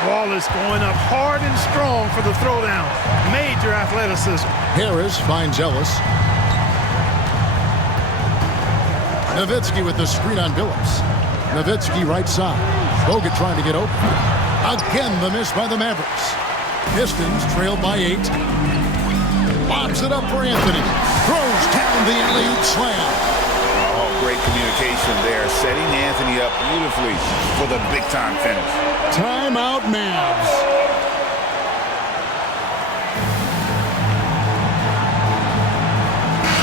Wallace going up hard and strong for the throwdown. Major athleticism. Harris finds Ellis. Nowitzki with the screen on Billups. Nowitzki right side. Bogut trying to get open. Again, the miss by the Mavericks. Pistons trailed by 8. Lobs it up for Anthony. Throws down the alley-oop slam. Oh, great communication there. Setting Anthony up beautifully for the big-time finish. Timeout, Mavs.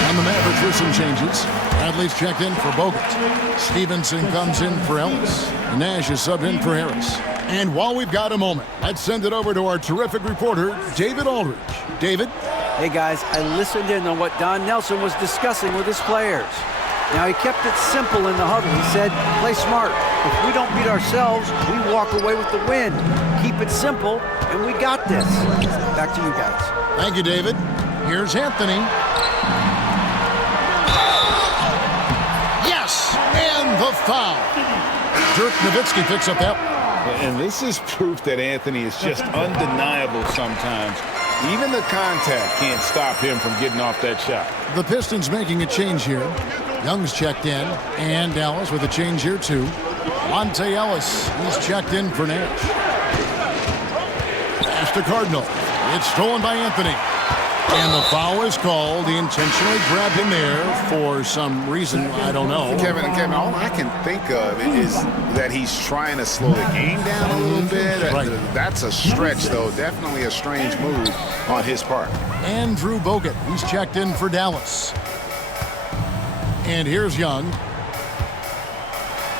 And the Mavericks with some changes. Bradley's checked in for Bogut. Stevenson comes in for Ellis. Nash is subbed in for Harris. And while we've got a moment, let's send it over to our terrific reporter, David Aldridge. David? Hey, guys, I listened in on what Don Nelson was discussing with his players. Now, he kept it simple in the huddle. He said, play smart. If we don't beat ourselves, we walk away with the win. Keep it simple, and we got this. Back to you guys. Thank you, David. Here's Anthony. Yes! And the foul. Dirk Nowitzki picks up that. And this is proof that Anthony is just undeniable sometimes. Even the contact can't stop him from getting off that shot. The Pistons making a change here. Young's checked in, and Dallas with a change here too. Monte Ellis, he's checked in for Nash. Pass to Cardinal. It's stolen by Anthony. And the foul is called. He intentionally grabbed him there for some reason, I don't know. Kevin, all I can think of is that he's trying to slow the game down a little bit. Right. That's a stretch, though. Definitely a strange move on his part. Andrew Bogut, he's checked in for Dallas. And here's Young.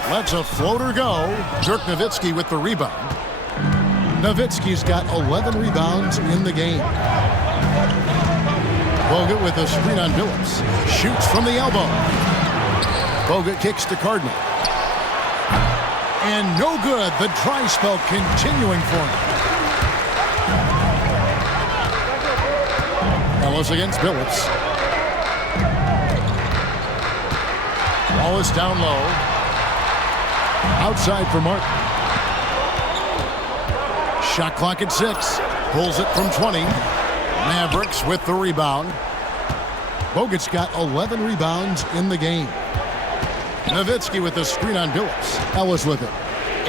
Lets a floater go. Dirk Nowitzki with the rebound. Nowitzki's got 11 rebounds in the game. Bogut with a screen on Billups. Shoots from the elbow. Bogut kicks to Cardinal. And no good. The dry spell continuing for him. Ellis against Billups. Wallace down low. Outside for Martin. Shot clock at 6. Pulls it from 20. Mavericks with the rebound. Bogut's got 11 rebounds in the game. Nowitzki with the screen on Billups. Ellis with it.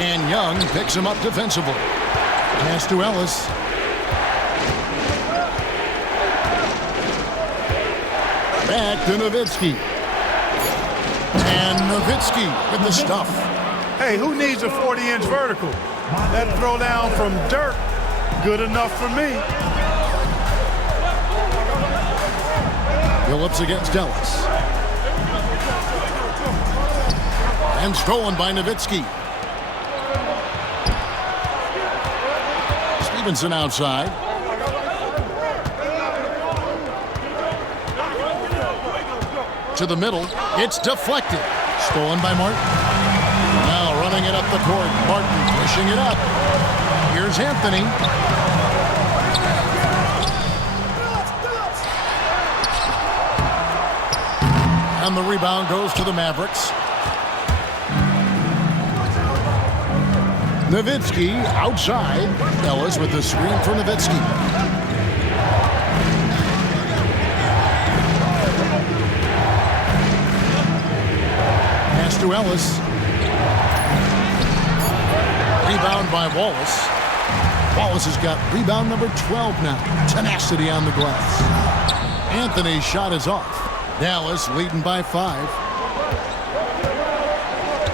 And Young picks him up defensively. Pass to Ellis. Back to Nowitzki. And Nowitzki with the stuff. Hey, who needs a 40-inch vertical? That throwdown from Dirk, good enough for me. Billups against Ellis. And stolen by Nowitzki. Stevenson outside. To the middle. It's deflected. Stolen by Martin. Now running it up the court. Martin pushing it up. Here's Anthony. And the rebound goes to the Mavericks. Nowitzki outside. Ellis with the screen for Nowitzki. Pass to Ellis. Rebound by Wallace. Wallace has got rebound number 12 now. Tenacity on the glass. Anthony's shot is off. Dallas leading by 5.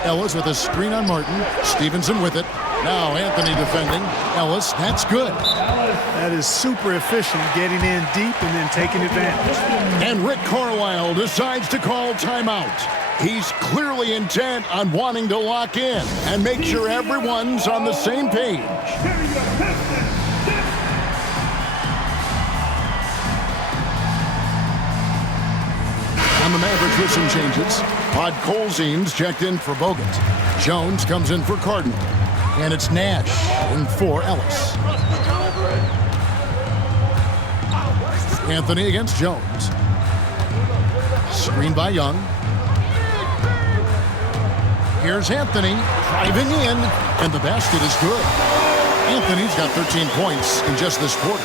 Ellis with a screen on Martin. Stevenson with it. Now Anthony defending. Ellis, that's good. That is super efficient, getting in deep and then taking advantage. And Rick Carlisle decides to call timeout. He's clearly intent on wanting to lock in and make sure everyone's on the same page. And the Mavericks with some changes. Podkolzin's checked in for Bogut. Jones comes in for Cardinal. And it's Nash in for Ellis. Anthony against Jones. Screen by Young. Here's Anthony driving in, and the basket is good. Anthony's got 13 points in just this quarter.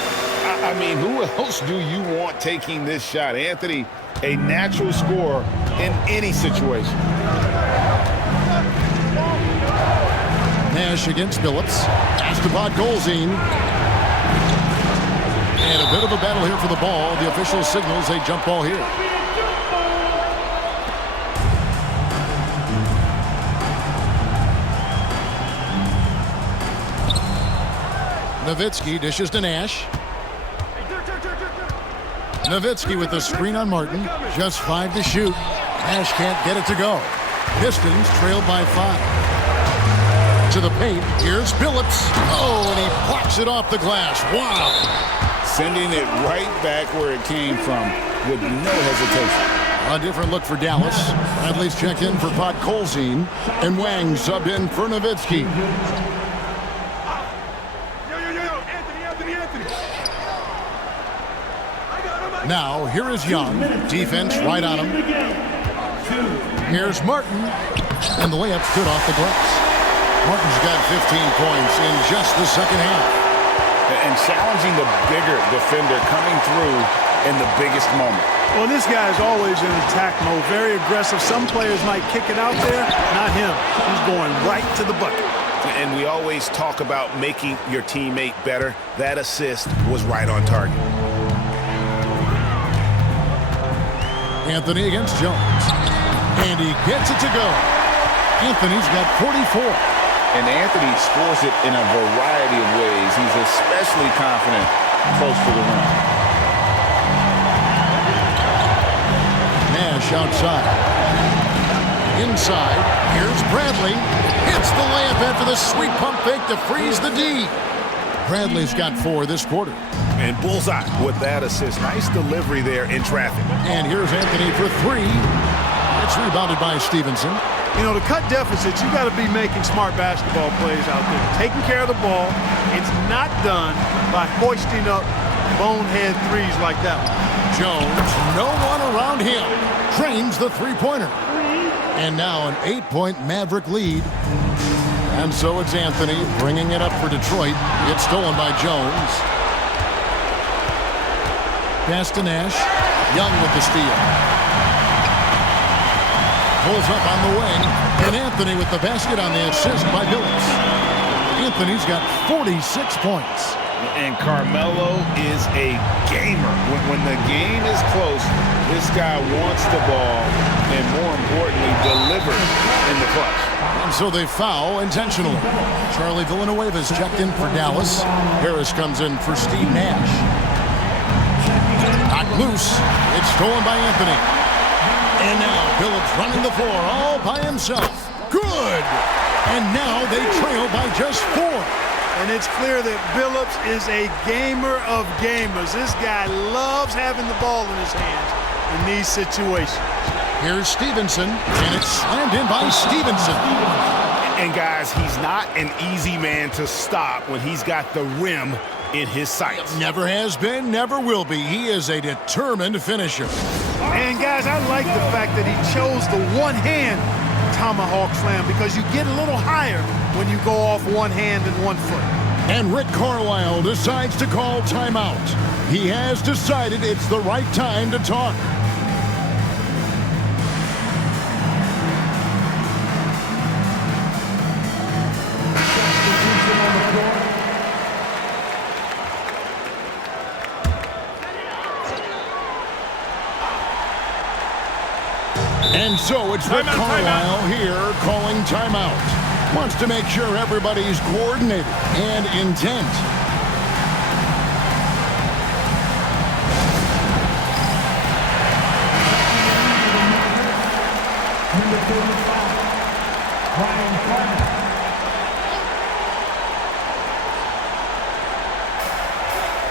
I mean, who else do you want taking this shot? Anthony, a natural scorer in any situation. Nash against Billups. Pass to Podkolzin. And a bit of a battle here for the ball. The official signals a jump ball here. Nowitzki dishes to Nash. Nowitzki with the screen on Martin. Just 5 to shoot. Nash can't get it to go. Pistons trailed by 5. To the paint. Here's Billups. Oh, and he blocks it off the glass. Wow. Sending it right back where it came from with no hesitation. A different look for Dallas. Bradley's checked in for Podkolzin. And Wang subbed in for Nowitzki. Now, here is Young. Defense right on him. Here's Martin. And the layup's good off the glass. Martin's got 15 points in just the second half. and challenging the bigger defender coming through in the biggest moment. Well, this guy is always in attack mode, very aggressive. Some players might kick it out there, not him. He's going right to the bucket. And we always talk about making your teammate better. That assist was right on target. Anthony against Jones. And he gets it to go. Anthony's got 44. And Anthony scores it in a variety of ways. He's especially confident close to the rim. Nash outside. Inside. Here's Bradley. Hits the layup after the sweet pump fake to freeze the D. Bradley's got 4 this quarter. And bullseye with that assist. Nice delivery there in traffic. And here's Anthony for 3. It's rebounded by Stevenson. You know, to cut deficits, you got to be making smart basketball plays out there. Taking care of the ball. It's not done by hoisting up bonehead threes like that one. Jones, no one around him. Trains the three-pointer. And now an 8-point Maverick lead. And so it's Anthony bringing it up for Detroit. It's stolen by Jones. Pass to Nash. Young with the steal. Pulls up on the wing. And Anthony with the basket on the assist by Billups. Anthony's got 46 points. And Carmelo is a gamer. When the game is close, this guy wants the ball and, more importantly, delivers in the clutch. And so they foul intentionally. Charlie Villanueva's checked in for Dallas. Harris comes in for Steve Nash. Knocked loose. It's stolen by Anthony. And now Billups running the floor all by himself. Good! And now they trail by just 4. And it's clear that Billups is a gamer of gamers. This guy loves having the ball in his hands in these situations. Here's Stevenson, and it's slammed in by Stevenson. And guys, he's not an easy man to stop when he's got the rim in his sights. Never has been, never will be. He is a determined finisher. And guys, I like the fact that he chose the one-hand tomahawk slam because you get a little higher when you go off one hand and 1 foot. And Rick Carlisle decides to call timeout. He has decided it's the right time to talk. And so it's Rick Carlisle here calling timeout. Wants to make sure everybody's coordinated and intent.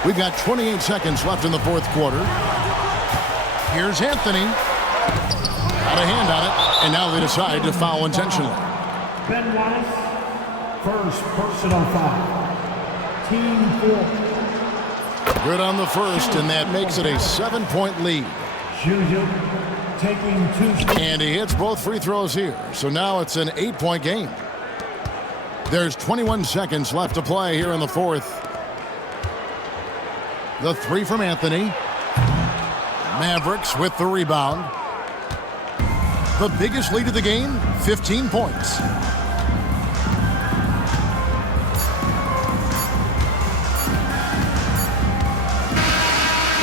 We've got 28 seconds left in the 4th quarter. Here's Anthony. Got a hand on it, and now they decide to foul intentionally. Ben Wallace, first personal foul. Team 4. Good on the first, and that makes it a 7-point lead. Juju taking 2. And he hits both free throws here, so now it's an 8-point game. There's 21 seconds left to play here in the 4th. The 3 from Anthony. Mavericks with the rebound. The biggest lead of the game, 15 points.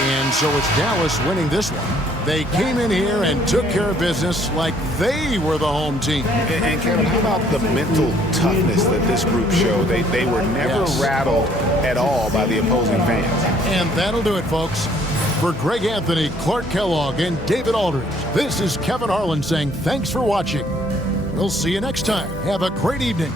And so it's Dallas winning this one. They came in here and took care of business like they were the home team. And Kevin, how about the mental toughness that this group showed? They were never rattled at all by the opposing fans. And that'll do it, folks. For Greg Anthony, Clark Kellogg, and David Aldridge, this is Kevin Harlan saying thanks for watching. We'll see you next time. Have a great evening.